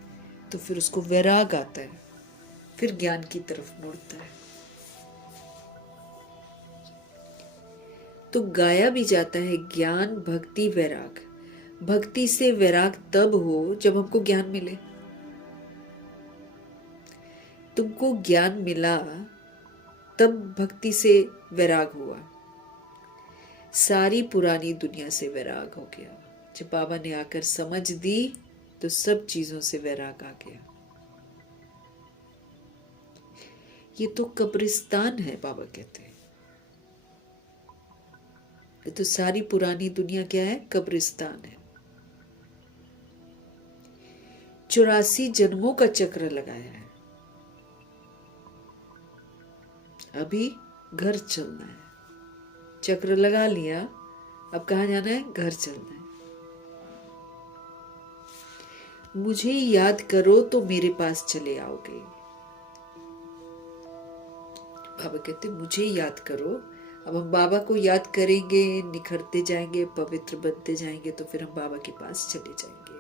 तो फिर उसको वैराग आता है, फिर ज्ञान की तरफ मुड़ता है। तो गाया भी जाता है ज्ञान भक्ति वैराग। भक्ति से वैराग तब हो जब हमको ज्ञान मिले। तुमको ज्ञान मिला तब भक्ति से वैराग हुआ, सारी पुरानी दुनिया से वैराग हो गया। जब बाबा ने आकर समझ दी तो सब चीजों से वैराग आ गया। ये तो कब्रिस्तान है, बाबा कहते हैं। ये तो सारी पुरानी दुनिया क्या है? कब्रिस्तान है। 84 जन्मों का चक्र लगाया है, अभी घर चलना है। चक्र लगा लिया, अब कहाँ जाना है? घर चलना है। मुझे याद करो तो मेरे पास चले आओगे। बाबा कहते मुझे याद करो। अब हम बाबा को याद करेंगे, निखरते जाएंगे, पवित्र बनते जाएंगे, तो फिर हम बाबा के पास चले जाएंगे।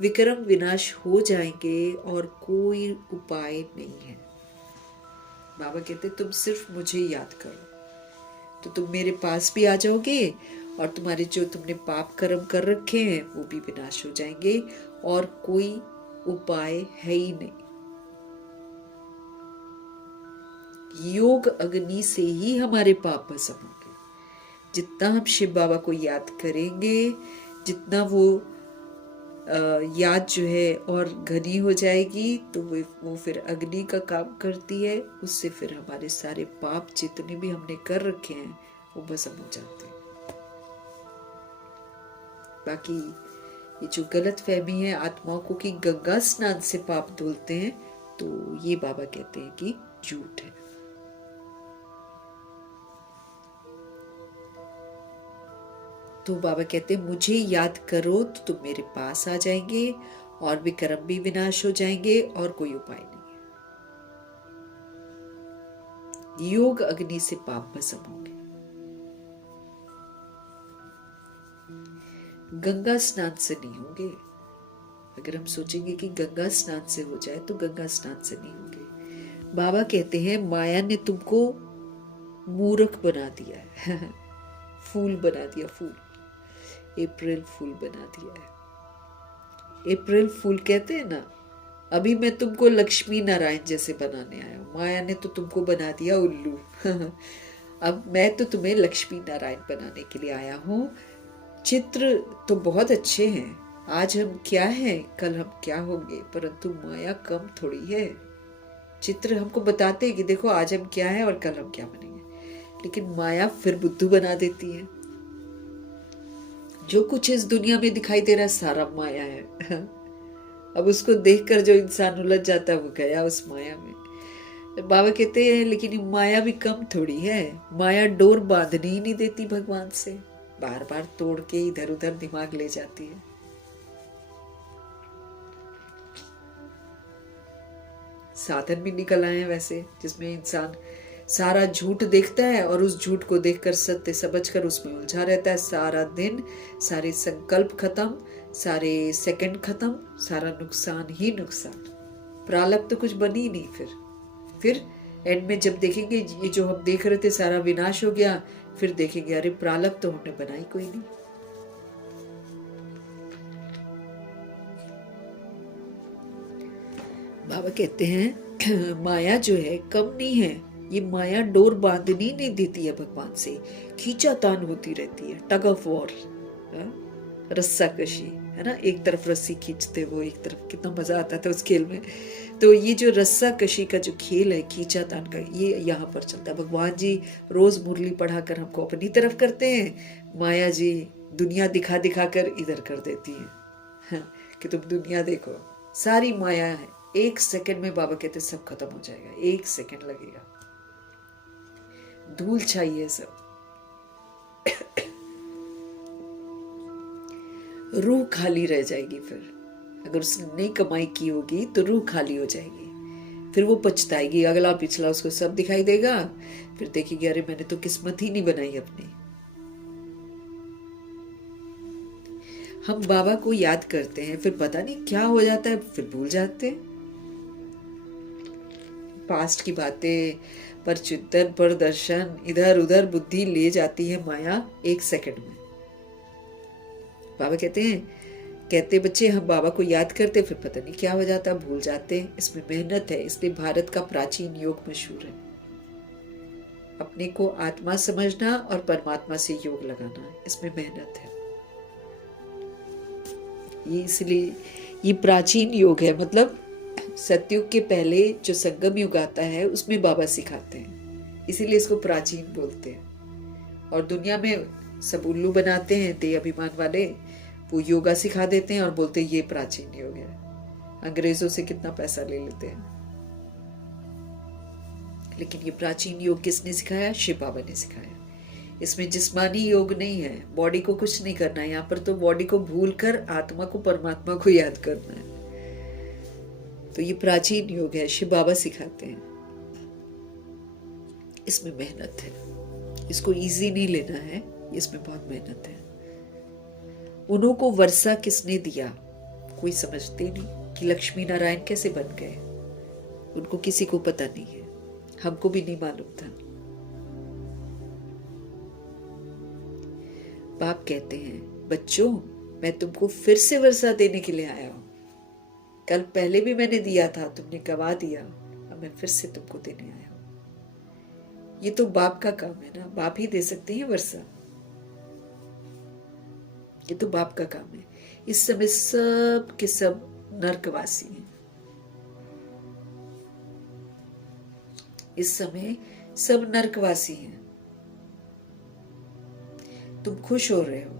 विक्रम विनाश हो जाएंगे और कोई उपाय नहीं है। बाबा कहते तुम सिर्फ मुझे याद करो तो तुम मेरे पास भी आ जाओगे, और तुम्हारे जो तुमने पाप कर्म कर रखे हैं वो भी विनाश हो जाएंगे, और कोई उपाय है ही नहीं। योग अग्नि से ही हमारे पाप भस्म होंगे। जितना हम शिव बाबा को याद करेंगे, जितना वो याद जो है और घनी हो जाएगी, तो वो फिर अग्नि का काम करती है। उससे फिर हमारे सारे पाप जितने भी हमने कर रखे हैं वो भस्म हो जाते हैं। बाकी ये जो गलत फहमी है आत्माओं को कि गंगा स्नान से पाप धुलते हैं, तो ये बाबा कहते हैं कि झूठ है। तो बाबा कहते हैं मुझे याद करो तो तुम मेरे पास आ जाएंगे, और विक्रम भी विनाश हो जाएंगे, और कोई उपाय नहीं है। योग अग्नि से पाप भस्म होंगे। गंगा स्नान से नहीं होंगे। अगर हम सोचेंगे कि गंगा स्नान से हो जाए, तो गंगा स्नान से नहीं होंगे। बाबा कहते हैं माया ने तुमको मूर्ख बना दिया है फूल बना दिया, फूल, अप्रैल फूल बना दिया है। अप्रैल फूल कहते हैं ना, अभी मैं तुमको लक्ष्मी नारायण जैसे बनाने आया हूँ, माया ने तो तुमको बना दिया उल्लू अब मैं तो तुम्हें लक्ष्मी नारायण बनाने के लिए आया हूँ। चित्र तो बहुत अच्छे हैं, आज हम क्या हैं कल हम क्या होंगे, परंतु माया कम थोड़ी है। चित्र हमको बताते हैं कि देखो आज हम क्या हैं और कल हम क्या बनेंगे, लेकिन माया फिर बुद्धू बना देती है। जो कुछ इस दुनिया में दिखाई दे रहा है सारा माया है अब उसको देखकर जो इंसान उलझ जाता है वो गया उस माया में। बाबा कहते हैं लेकिन माया भी कम थोड़ी है। माया डोर बांधने ही नहीं देती भगवान से, बार बार तोड़ के इधर उधर दिमाग ले जाती है। साधन भी निकल आए हैं वैसे, जिसमें इंसान सारा झूठ देखता है और उस झूठ को देखकर सत्य समझकर उसमें उलझा रहता है सारा दिन। सारे संकल्प खत्म, सारे सेकंड खत्म, सारा नुकसान ही नुकसान। प्रारब्ध तो कुछ बनी ही नहीं। फिर एंड में जब देखेंगे ये जो हम देख रहे थे सारा विनाश हो गया, फिर देखेंगे अरे प्रारब्ध तो हमने बनाई कोई नहीं। बाबा कहते हैं माया जो है कम नहीं है, ये माया डोर बांधनी नहीं देती है भगवान से, खींचातान होती रहती है, टग ऑफ वॉर, रस्सा कशी है ना, एक तरफ रस्सी खींचते वो एक तरफ, कितना मजा आता था उस खेल में। तो ये जो रस्सा कशी का जो खेल है, खींचातान का, ये यहाँ पर चलता है। भगवान जी रोज मुरली पढ़ाकर हमको अपनी तरफ करते हैं, माया जी दुनिया दिखा दिखा कर इधर कर देती है कि तुम दुनिया देखो, सारी माया है। एक सेकंड में बाबा कहते सब खत्म हो जाएगा, एक सेकंड लगेगा, धूल छाई सब। रूह खाली रह जाएगी। फिर अगर उसने नहीं कमाई की होगी तो रूह खाली हो जाएगी, फिर वो पछताएगी, अगला पिछला उसको सब दिखाई देगा, फिर देखेगी अरे मैंने तो किस्मत ही नहीं बनाई अपनी। हम बाबा को याद करते हैं, फिर पता नहीं क्या हो जाता है, फिर भूल जाते हैं पास्ट की बातें, पर चिंतन पर दर्शन, इधर उधर बुद्धि ले जाती है माया एक सेकंड में। बाबा कहते बच्चे हम बाबा को याद करते, फिर पता नहीं क्या हो जाता, भूल जाते। इसमें मेहनत है, इसलिए भारत का प्राचीन योग मशहूर है। अपने को आत्मा समझना और परमात्मा से योग लगाना, इसमें मेहनत है। ये इसलिए ये प्राचीन योग है, मतलब सतयुग के पहले जो संगम युग आता है उसमें बाबा सिखाते हैं, इसीलिए इसको प्राचीन बोलते हैं। और दुनिया में सब उल्लू बनाते हैं देह अभिमान वाले, वो योगा सिखा देते हैं और बोलते हैं ये प्राचीन योग है। अंग्रेजों से कितना पैसा ले लेते हैं, लेकिन ये प्राचीन योग किसने सिखाया? शिव बाबा ने सिखाया। इसमें जिस्मानी योग नहीं है, बॉडी को कुछ नहीं करना है यहाँ पर, तो बॉडी को भूलकर आत्मा को परमात्मा को याद करना है। तो ये प्राचीन योग है, शिव बाबा सिखाते हैं। इसमें मेहनत है, इसको इजी नहीं लेना है, इसमें बहुत मेहनत है। उन्हों को वर्षा किसने दिया? कोई समझते नहीं कि लक्ष्मी नारायण कैसे बन गए, उनको किसी को पता नहीं है, हमको भी नहीं मालूम था। बाप कहते हैं बच्चों मैं तुमको फिर से वर्षा देने के लिए आया हूं, कल पहले भी मैंने दिया था, तुमने गवा दिया, अब मैं फिर से तुमको देने आया हूं। ये तो बाप का काम है ना, बाप ही दे सकते हैं वर्षा, ये तो बाप का काम है। इस समय सब के सब नरकवासी हैं, इस समय सब नरकवासी हैं। तुम खुश हो रहे हो,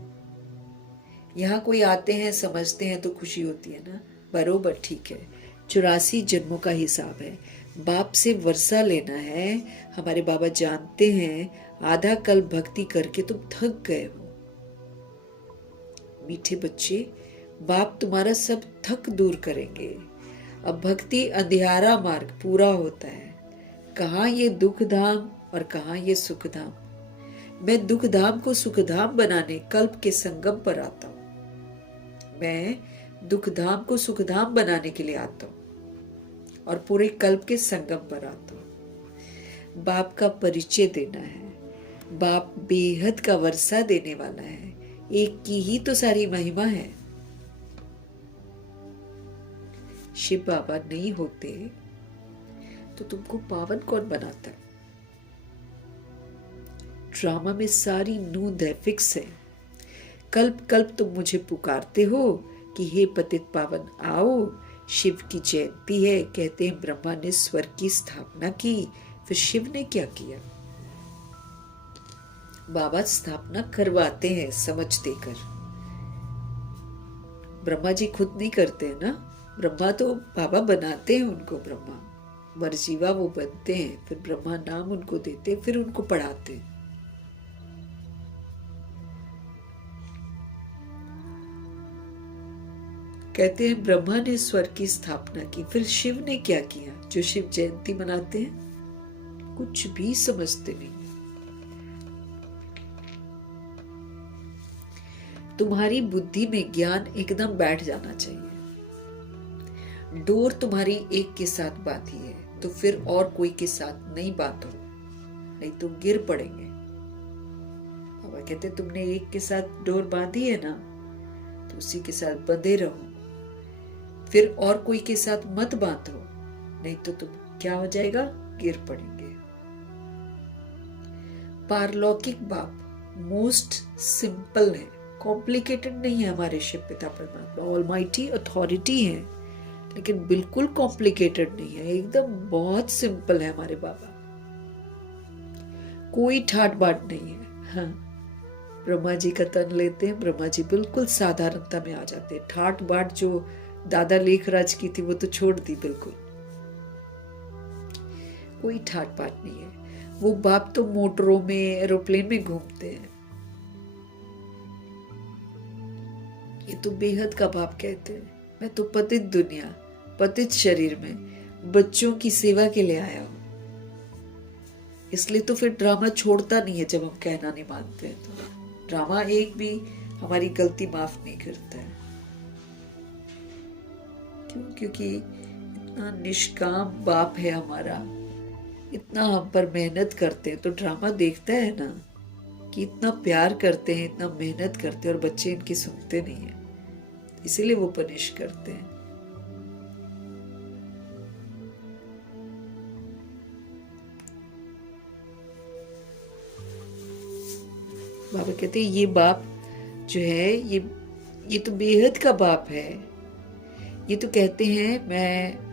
यहाँ कोई आते हैं समझते हैं तो खुशी होती है ना, बरोबर ठीक है। 84 जन्मों का हिसाब है, बाप से वर्षा लेना है। हमारे बाबा जानते हैं आधा कल भक्ति करके तुम थक गए हो। मीठे बच्चे, बाप तुम्हारा सब थक दूर करेंगे। अब भक्ति अंधियारा मार्ग पूरा होता है, कहाँ ये दुख धाम और कहाँ ये सुख धाम। मैं दुख धाम को सुख धाम बनाने कल्प के संगम पर आता हूँ। मैं दुख धाम को सुख धाम बनाने के लिए आता हूँ और पूरे कल्प के संगम पर आता हूँ। बाप का परिचय देना है, बाप बेहद का वर्षा देने वाला है, एक की ही तो सारी महिमा है। शिव बाबा नहीं होते तो तुमको पावन कौन बनाता? ड्रामा में सारी नूंद है, फिक्स है। कल्प कल्प तुम मुझे पुकारते हो कि हे पतित पावन आओ, शिव की जयंती है। कहते हैं ब्रह्मा ने स्वर्ग की स्थापना की, फिर शिव ने क्या किया? बाबा स्थापना करवाते हैं समझ देकर, ब्रह्मा जी खुद नहीं करते हैं ना, ब्रह्मा तो बाबा बनाते हैं उनको, ब्रह्मा मरजीवा वो बनते हैं, फिर ब्रह्मा नाम उनको देते हैं, फिर उनको पढ़ाते हैं। कहते हैं ब्रह्मा ने स्वर्ग की स्थापना की, फिर शिव ने क्या किया? जो शिव जयंती मनाते हैं कुछ भी समझते नहीं। तुम्हारी बुद्धि में ज्ञान एकदम बैठ जाना चाहिए। डोर तुम्हारी एक के साथ बांधी है तो फिर और कोई के साथ नहीं बांधो, नहीं तो गिर पड़ेंगे। बाबा कहते तुमने एक के साथ डोर बांधी है ना, तो उसी के साथ बंधे रहो, फिर और कोई के साथ मत बांधो, नहीं तो तुम क्या हो जाएगा, गिर पड़ेंगे। पारलौकिक बाप मोस्ट सिंपल है, कॉम्प्लिकेटेड नहीं है। हमारे शिव पिता परमात्मा ऑलमाइटी अथॉरिटी है, लेकिन बिल्कुल कॉम्प्लिकेटेड नहीं है, एकदम बहुत सिंपल है हमारे बाबा। कोई ठाट बाट नहीं है। हाँ, ब्रह्मा जी का तन लेते हैं, ब्रह्मा जी बिल्कुल साधारणता में आ जाते हैं। ठाट बाट जो दादा लेखराज की थी वो तो छोड़ दी बिल्कुल। कोई ठाट बाट नहीं है। वो बाप तो मोटरों में, एरोप्लेन में घूमते हैं। ये तो बेहद का बाप कहते हैं, मैं तो पतित दुनिया, पतित शरीर में बच्चों की सेवा के लिए आया हूं। इसलिए तो फिर ड्रामा छोड़ता नहीं है जब हम कहना नहीं मानते हैं। तो ड्रामा एक भी हमारी गलती माफ नहीं करता है। क्यों? क्योंकि इतना निष्काम बाप है हमारा, इतना हम पर मेहनत करते हैं, तो ड्रामा देखता है ना कि इतना प्यार करते हैं, इतना मेहनत करते हैं, और बच्चे इनकी सुनते नहीं है, इसीलिए वो पनिश करते हैं। बाबा कहते हैं ये बाप जो है, ये तो बेहद का बाप है। ये तो कहते हैं मैं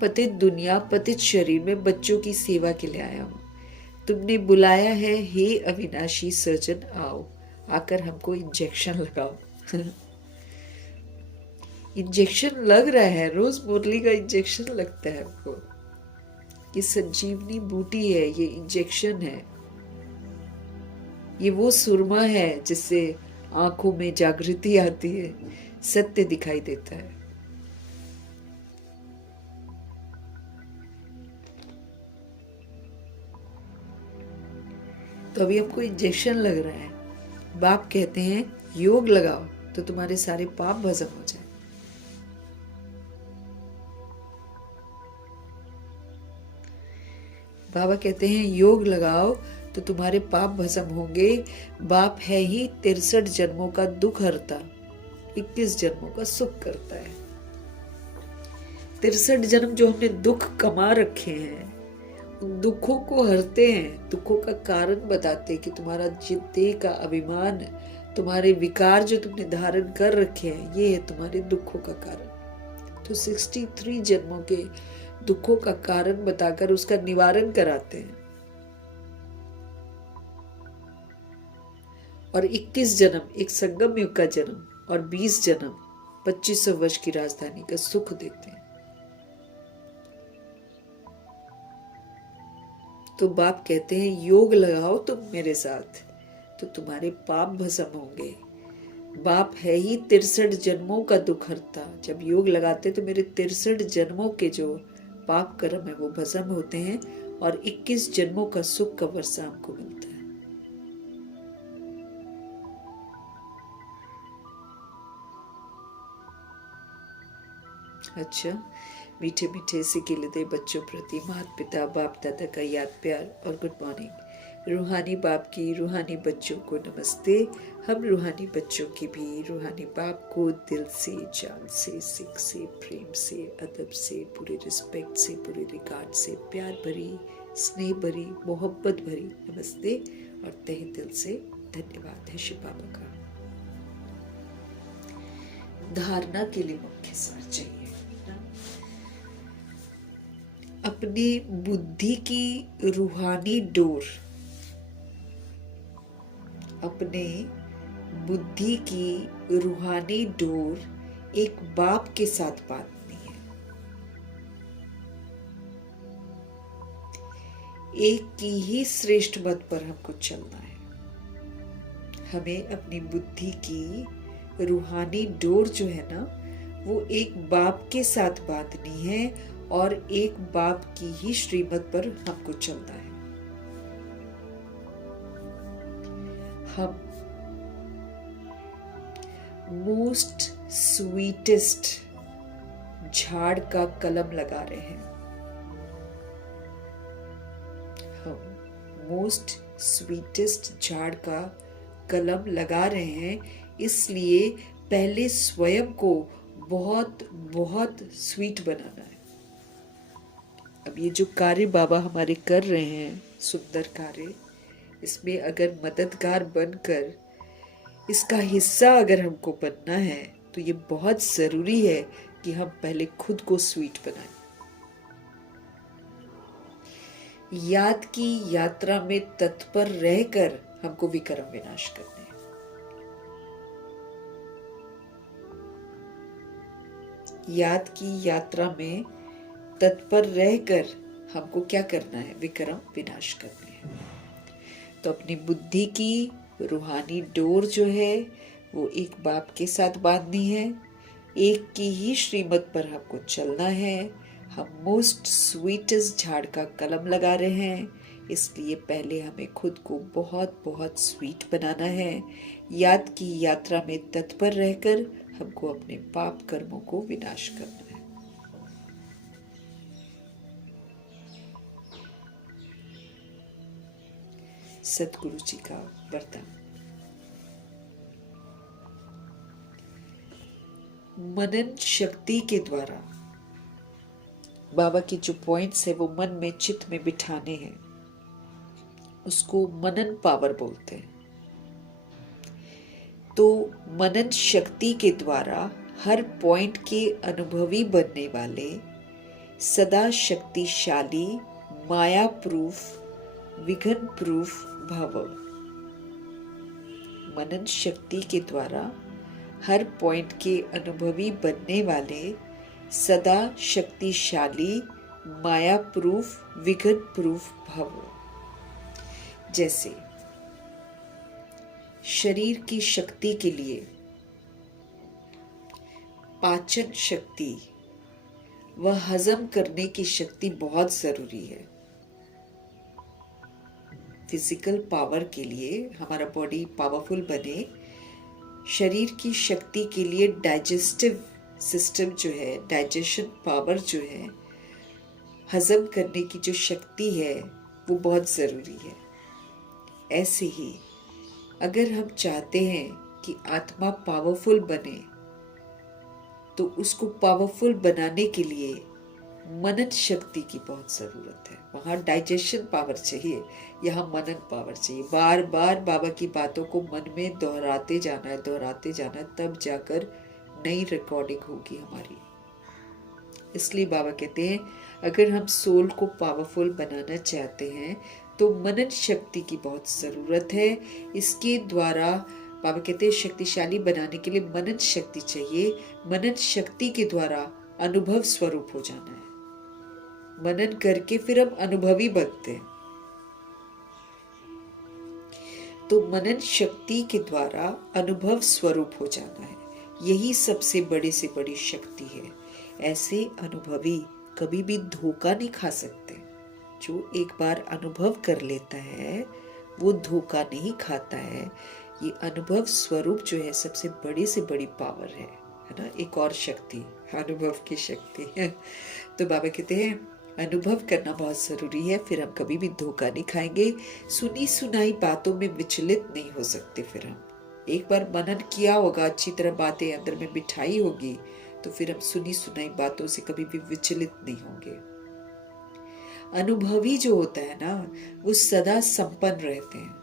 पतित दुनिया, पतित शरीर में बच्चों की सेवा के लिए आया हूं। तुमने बुलाया है, हे अविनाशी सर्जन, आओ, आकर हमको इंजेक्शन लगाओ। इंजेक्शन लग रहा है, रोज मुरली का इंजेक्शन लगता है हमको। ये संजीवनी बूटी है, ये इंजेक्शन है, ये वो सुरमा है जिससे आंखों में जागृति आती है, सत्य दिखाई देता है। तो अभी हमको इंजेक्शन लग रहा है। बाप कहते हैं योग लगाओ तो तुम्हारे सारे पाप भस्म हो जाए। बाबा कहते हैं योग लगाओ तो तुम्हारे पाप भस्म होंगे। बाप है ही 63 जन्मों का दुख हरता, 21 जन्मों का सुख करता है। 63 जन्म जो हमने दुख कमा रखे हैं, उन दुखों को हरते हैं, दुखों का कारण बताते हैं कि तुम्हारा जिद्दे का अभिमान, तुम्हारे विकार जो तुमने धारण कर रखे हैं, ये है तुम्हारे दुखों का कारण। तो 63 जन्मों के दुखों का कारण बताकर उसका निवारण कराते हैं। और 21 जन्म एक संगम युग का जन्म, और 20 जन्म 2500 वर्ष की राजधानी का सुख देते हैं। तो बाप कहते हैं योग लगाओ तुम मेरे साथ तो तुम्हारे पाप भस्म होंगे। बाप है ही 63 जन्मों का दुख हरता। जब योग लगाते तो मेरे 63 जन्मों के जो पाप कर्म है वो भस्म होते हैं, और 21 जन्मों का सुख का वर्षा हमको मिलता है। अच्छा, मीठे मीठे सिकिल दे बच्चों प्रति माता पिता बाप दादा का याद प्यार और गुड मॉर्निंग। रूहानी बाप की रूहानी बच्चों को नमस्ते। हम रूहानी बच्चों की भी रूहानी बाप को दिल से, जान से, सिख से, प्रेम से, अदब से, पूरे रिस्पेक्ट से, पूरे रिगार्ड से, प्यार भरी, स्नेह भरी, मोहब्बत भरी नमस्ते और तहे दिल से धन्यवाद है शिव बाबा का। धारणा के लिए मुख्य सार चाहिए। अपनी बुद्धि की रूहानी डोर, अपने बुद्धि की रूहानी डोर एक बाप के साथ बांधनी है। एक की ही श्रेष्ठ मत पर हमको चलना है। हमें अपनी बुद्धि की रूहानी डोर जो है ना, वो एक बाप के साथ बांधनी है, और एक बाप की ही श्रीमत पर हमको चलना है। हम मोस्ट स्वीटेस्ट झाड़ का कलम लगा रहे हैं। हम मोस्ट स्वीटेस्ट झाड़ का कलम लगा रहे हैं, इसलिए पहले स्वयं को बहुत बहुत स्वीट बनाना है। अब ये जो कार्य बाबा हमारे कर रहे हैं, सुंदर कार्य, इसमें अगर मददगार बनकर इसका हिस्सा अगर हमको बनना है तो ये बहुत जरूरी है कि हम पहले खुद को स्वीट बनाएं। याद की यात्रा में तत्पर रहकर हमको विक्रम विनाश करने हैं। याद की यात्रा में तत्पर रहकर हमको क्या करना है? विक्रम विनाश करने हैं। तो अपनी बुद्धि की रूहानी डोर जो है वो एक बाप के साथ बांधनी है, एक की ही श्रीमत पर हमको चलना है। हम मोस्ट स्वीटेस्ट झाड़ का कलम लगा रहे हैं, इसलिए पहले हमें खुद को बहुत बहुत स्वीट बनाना है। याद की यात्रा में तत्पर रहकर हमको अपने पाप कर्मों को विनाश करना है। सतगुरु जी का वरदान। मनन शक्ति के द्वारा बाबा के जो पॉइंट्स है वो मन में चित्त में बिठाने हैं, उसको मनन पावर बोलते हैं। तो मनन शक्ति के द्वारा हर पॉइंट के अनुभवी बनने वाले सदा शक्तिशाली माया प्रूफ विघ्न प्रूफ भव। मनन शक्ति के द्वारा हर पॉइंट के अनुभवी बनने वाले सदा शक्तिशाली माया प्रूफ विघ्न प्रूफ भव। जैसे शरीर की शक्ति के लिए पाचन शक्ति व हजम करने की शक्ति बहुत जरूरी है। फिजिकल पावर के लिए, हमारा बॉडी पावरफुल बने, शरीर की शक्ति के लिए डाइजेस्टिव सिस्टम जो है, डाइजेशन पावर जो है, हजम करने की जो शक्ति है वो बहुत ज़रूरी है। ऐसे ही अगर हम चाहते हैं कि आत्मा पावरफुल बने तो उसको पावरफुल बनाने के लिए मनन शक्ति की बहुत ज़रूरत है। वहाँ डाइजेशन पावर चाहिए, यहाँ मनन पावर चाहिए। बार बार बाबा की बातों को मन में दोहराते जाना है, दोहराते जाना है, तब जाकर नई रिकॉर्डिंग होगी हमारी। इसलिए बाबा कहते हैं अगर हम सोल को पावरफुल बनाना चाहते हैं तो मनन शक्ति की बहुत ज़रूरत है। इसके द्वारा बाबा कहते हैं शक्तिशाली बनाने के लिए मनन शक्ति चाहिए। मनन शक्ति के द्वारा अनुभव स्वरूप हो जाना है। मनन करके फिर हम अनुभवी बनते हैं। तो मनन शक्ति के द्वारा अनुभव स्वरूप हो जाना है, यही सबसे बड़े से बड़ी शक्ति है। ऐसे अनुभवी कभी भी धोखा नहीं खा सकते। जो एक बार अनुभव कर लेता है वो धोखा नहीं खाता है। ये अनुभव स्वरूप जो है सबसे बड़ी से बड़ी पावर है ना। एक और शक्ति अनुभव की शक्ति है। तो बाबा कहते हैं अनुभव करना बहुत जरूरी है, फिर हम कभी भी धोखा नहीं खाएंगे। सुनी सुनाई बातों में विचलित नहीं हो सकते। फिर हम एक बार मनन किया होगा, अच्छी तरह बातें अंदर में बिठाई होगी, तो फिर हम सुनी सुनाई बातों से कभी भी विचलित नहीं होंगे। अनुभवी जो होता है ना वो सदा संपन्न रहते हैं।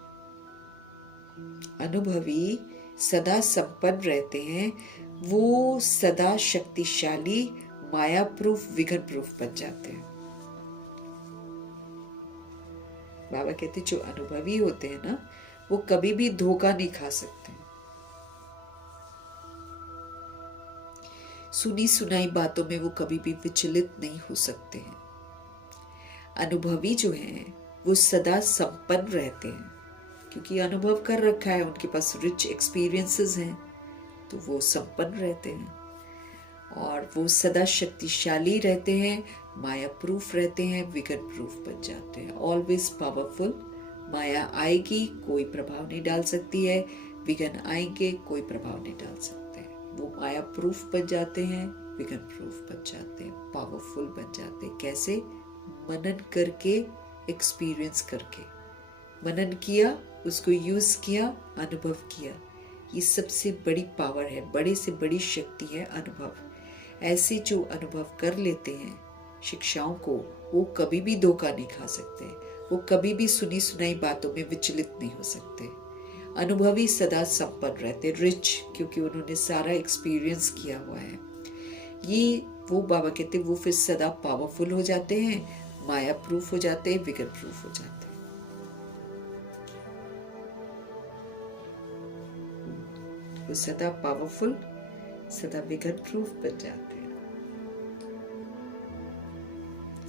अनुभवी सदा संपन्न रहते हैं, वो सदा शक्तिशाली माया प्रूफ विघ्न प्रूफ बन जाते हैं। बाबा कहते जो अनुभवी होते हैं ना वो कभी भी धोखा नहीं खा सकते। सुनी सुनाई बातों में वो कभी भी विचलित नहीं हो सकते हैं। अनुभवी जो हैं वो सदा संपन्न रहते हैं, क्योंकि अनुभव कर रखा है, उनके पास रिच एक्सपीरियंसेस हैं, तो वो संपन्न रहते हैं। और वो सदा शक्तिशाली रहते हैं, माया प्रूफ रहते हैं, विघ्न प्रूफ बन जाते हैं। Always powerful. माया आएगी कोई प्रभाव नहीं डाल सकती है, विघ्न आएंगे कोई प्रभाव नहीं डाल सकते। वो माया प्रूफ बन जाते हैं, विघ्न प्रूफ बन जाते हैं, पावरफुल बन जाते हैं। कैसे? मनन करके, एक्सपीरियंस करके। मनन किया, उसको यूज किया, अनुभव किया। ये सबसे बड़ी पावर है, बड़े से बड़ी शक्ति है अनुभव। ऐसे जो अनुभव कर लेते हैं शिक्षाओं को, वो कभी भी धोखा नहीं खा सकते, वो कभी भी सुनी सुनाई बातों में विचलित नहीं हो सकते। अनुभवी सदा संपन्न रहते, रिच, क्योंकि उन्होंने सारा एक्सपीरियंस किया हुआ है। ये वो बाबा कहते वो फिर सदा पावरफुल हो जाते हैं, माया प्रूफ हो जाते हैं, विघ्न प्रूफ हो जाते हैं। वो सदा पावरफुल, सदा विघ्न प्रूफ बन जाते हैं।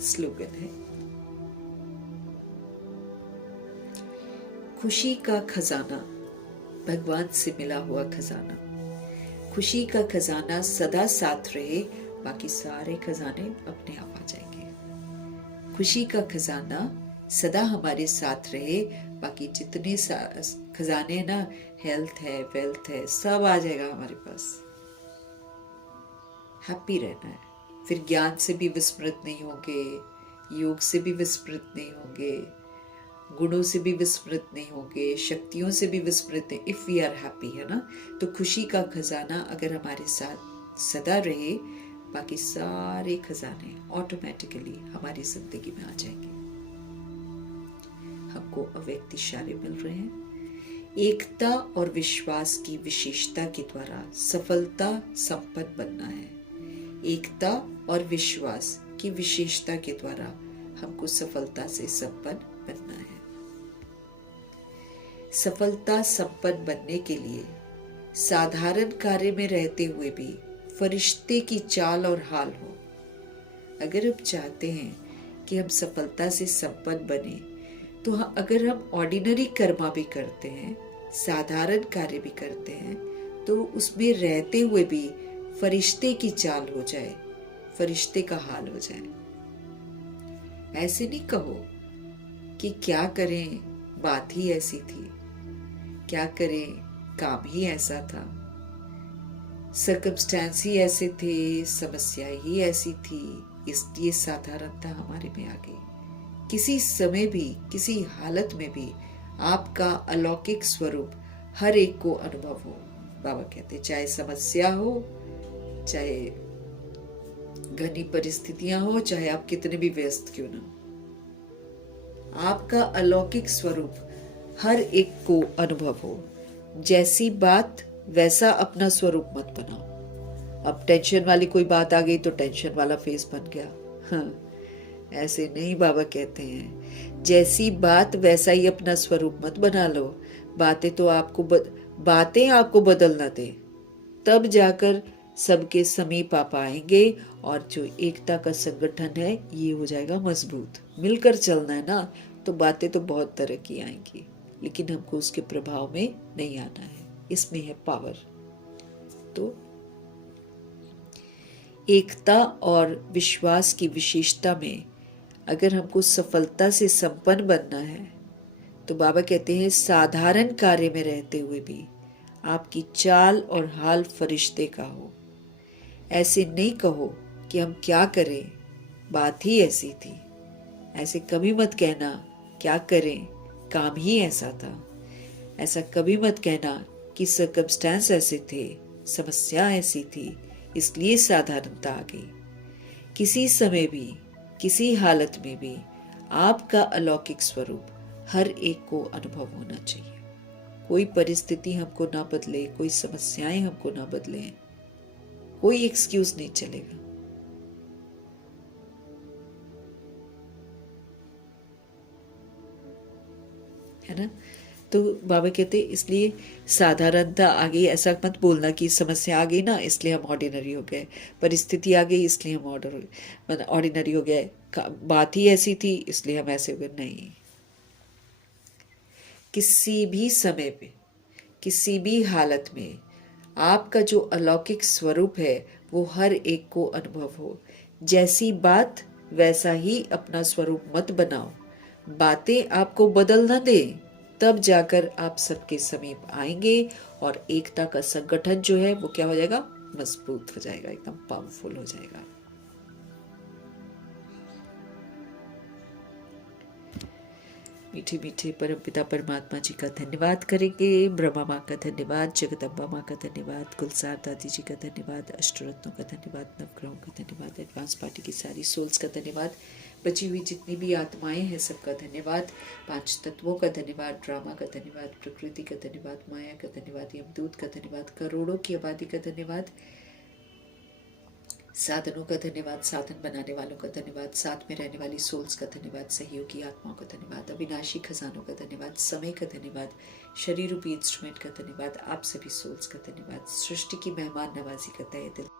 स्लोगन है, खुशी का खजाना, भगवान से मिला हुआ खजाना। खुशी का खजाना सदा साथ रहे, बाकी सारे खजाने अपने आप आ जाएंगे। खुशी का खजाना सदा हमारे साथ रहे, बाकी जितने खजाने ना, हेल्थ है, वेल्थ है, सब आ जाएगा हमारे पास। हैप्पी रहना है, फिर ज्ञान से भी विस्मृत नहीं होंगे, योग से भी विस्मृत नहीं होंगे, गुणों से भी विस्मृत नहीं होंगे, शक्तियों से भी विस्मृत नहीं। इफ वी आर हैप्पी, है ना, तो खुशी का खजाना अगर हमारे साथ सदा रहे, बाकी सारे खजाने ऑटोमेटिकली हमारी जिंदगी में आ जाएंगे। हमको अव्यक्त इशारे मिल रहे हैं। एकता और विश्वास की विशेषता के द्वारा सफलता संपन्न बनना है। एकता और विश्वास की विशेषता के द्वारा हमको सफलता से संपन्न बनना है। सफलता संपन्न बनने के लिए साधारण कार्य में रहते हुए भी फरिश्ते की चाल और हाल हो। अगर हम चाहते हैं कि हम सफलता से संपन्न बने, तो अगर हम ऑर्डिनरी कर्मा भी करते हैं, साधारण कार्य भी करते हैं, तो उसमें रहते हुए भी फरिश्ते की चाल हो जाए, फरिश्ते का हाल हो जाए। ऐसे नहीं कहो कि क्या करें, बात ही ऐसी थी, क्या करें, काम ही ऐसा था, सर्कमस्टेंस ही ऐसे थे, समस्या ही ऐसी थी, इसलिए साधारणता हमारे में आ गई। किसी समय भी, किसी हालत में भी आपका अलौकिक स्वरूप हर एक को अनुभव हो। बाबा कहते चाहे समस्या हो, चाहे घनी परिस्थितियां हो, चाहे आप कितने भी व्यस्त क्यों ना, आपका अलौकिक स्वरूप हर एक को अनुभव हो। जैसी बात वैसा अपना स्वरूप मत बनाओ। अब टेंशन वाली कोई बात आ गई तो टेंशन वाला फेस बन गया, हाँ, ऐसे नहीं। बाबा कहते हैं जैसी बात वैसा ही अपना स्वरूप मत बना लो। बातें आपको बदलना दे, तब जाकर सबके समीप आप आएंगे और जो एकता का संगठन है ये हो जाएगा मजबूत। मिलकर चलना है ना, तो बातें तो बहुत तरह की आएंगी, लेकिन हमको उसके प्रभाव में नहीं आना है। इसमें है पावर। तो एकता और विश्वास की विशेषता में अगर हमको सफलता से संपन्न बनना है, तो बाबा कहते हैं साधारण कार्य में रहते हुए भी आपकी चाल और हाल फरिश्ते का हो। ऐसे नहीं कहो कि हम क्या करें, बात ही ऐसी थी। ऐसे कभी मत कहना क्या करें, काम ही ऐसा था। ऐसा कभी मत कहना कि सर्कमस्टेंस ऐसे थे, समस्या ऐसी थी, इसलिए साधारणता आ गई। किसी समय भी, किसी हालत में भी आपका अलौकिक स्वरूप हर एक को अनुभव होना चाहिए। कोई परिस्थिति हमको ना बदले, कोई समस्याएं हमको ना बदले, कोई एक्सक्यूज नहीं चलेगा। है ना। तो बाबा कहते इसलिए साधारणता आ गई। ऐसा मत बोलना कि समस्या आ गई ना इसलिए हम ऑर्डिनरी हो गए, परिस्थिति आ गई इसलिए हम ऑर्डिनरी हो गए, बात ही ऐसी थी इसलिए हम ऐसे हो गए। नहीं, किसी भी समय पे, किसी भी हालत में आपका जो अलौकिक स्वरूप है वो हर एक को अनुभव हो। जैसी बात वैसा ही अपना स्वरूप मत बनाओ। बातें आपको बदल ना दे, तब जाकर आप सबके समीप आएंगे और एकता का संगठन जो है वो क्या हो जाएगा, मजबूत हो जाएगा, एकदम पावरफुल हो जाएगा। मीठे मीठे परम पिता परमात्मा जी का धन्यवाद करेंगे, ब्रह्मा माँ का धन्यवाद, जगदम्बा माँ का धन्यवाद, कुलसार दादी जी का धन्यवाद, अष्टरत्नों का धन्यवाद, नवग्रहों का धन्यवाद, एडवांस पार्टी की सारी सोल्स का धन्यवाद, बची हुई जितनी भी आत्माएं हैं सबका धन्यवाद, 5 तत्वों का धन्यवाद, ड्रामा का धन्यवाद, प्रकृति का धन्यवाद, माया का धन्यवाद, यमदूत का धन्यवाद, करोड़ों की आबादी का धन्यवाद, साधनों का धन्यवाद, साधन बनाने वालों का धन्यवाद, साथ में रहने वाली सोल्स का धन्यवाद, सहयोगी आत्माओं का धन्यवाद, अविनाशी खजानों का धन्यवाद, समय का धन्यवाद, शरीर रूपी इंस्ट्रूमेंट का धन्यवाद, आप सभी सोल्स का धन्यवाद, सृष्टि की मेहमान नवाजी का तहे दिल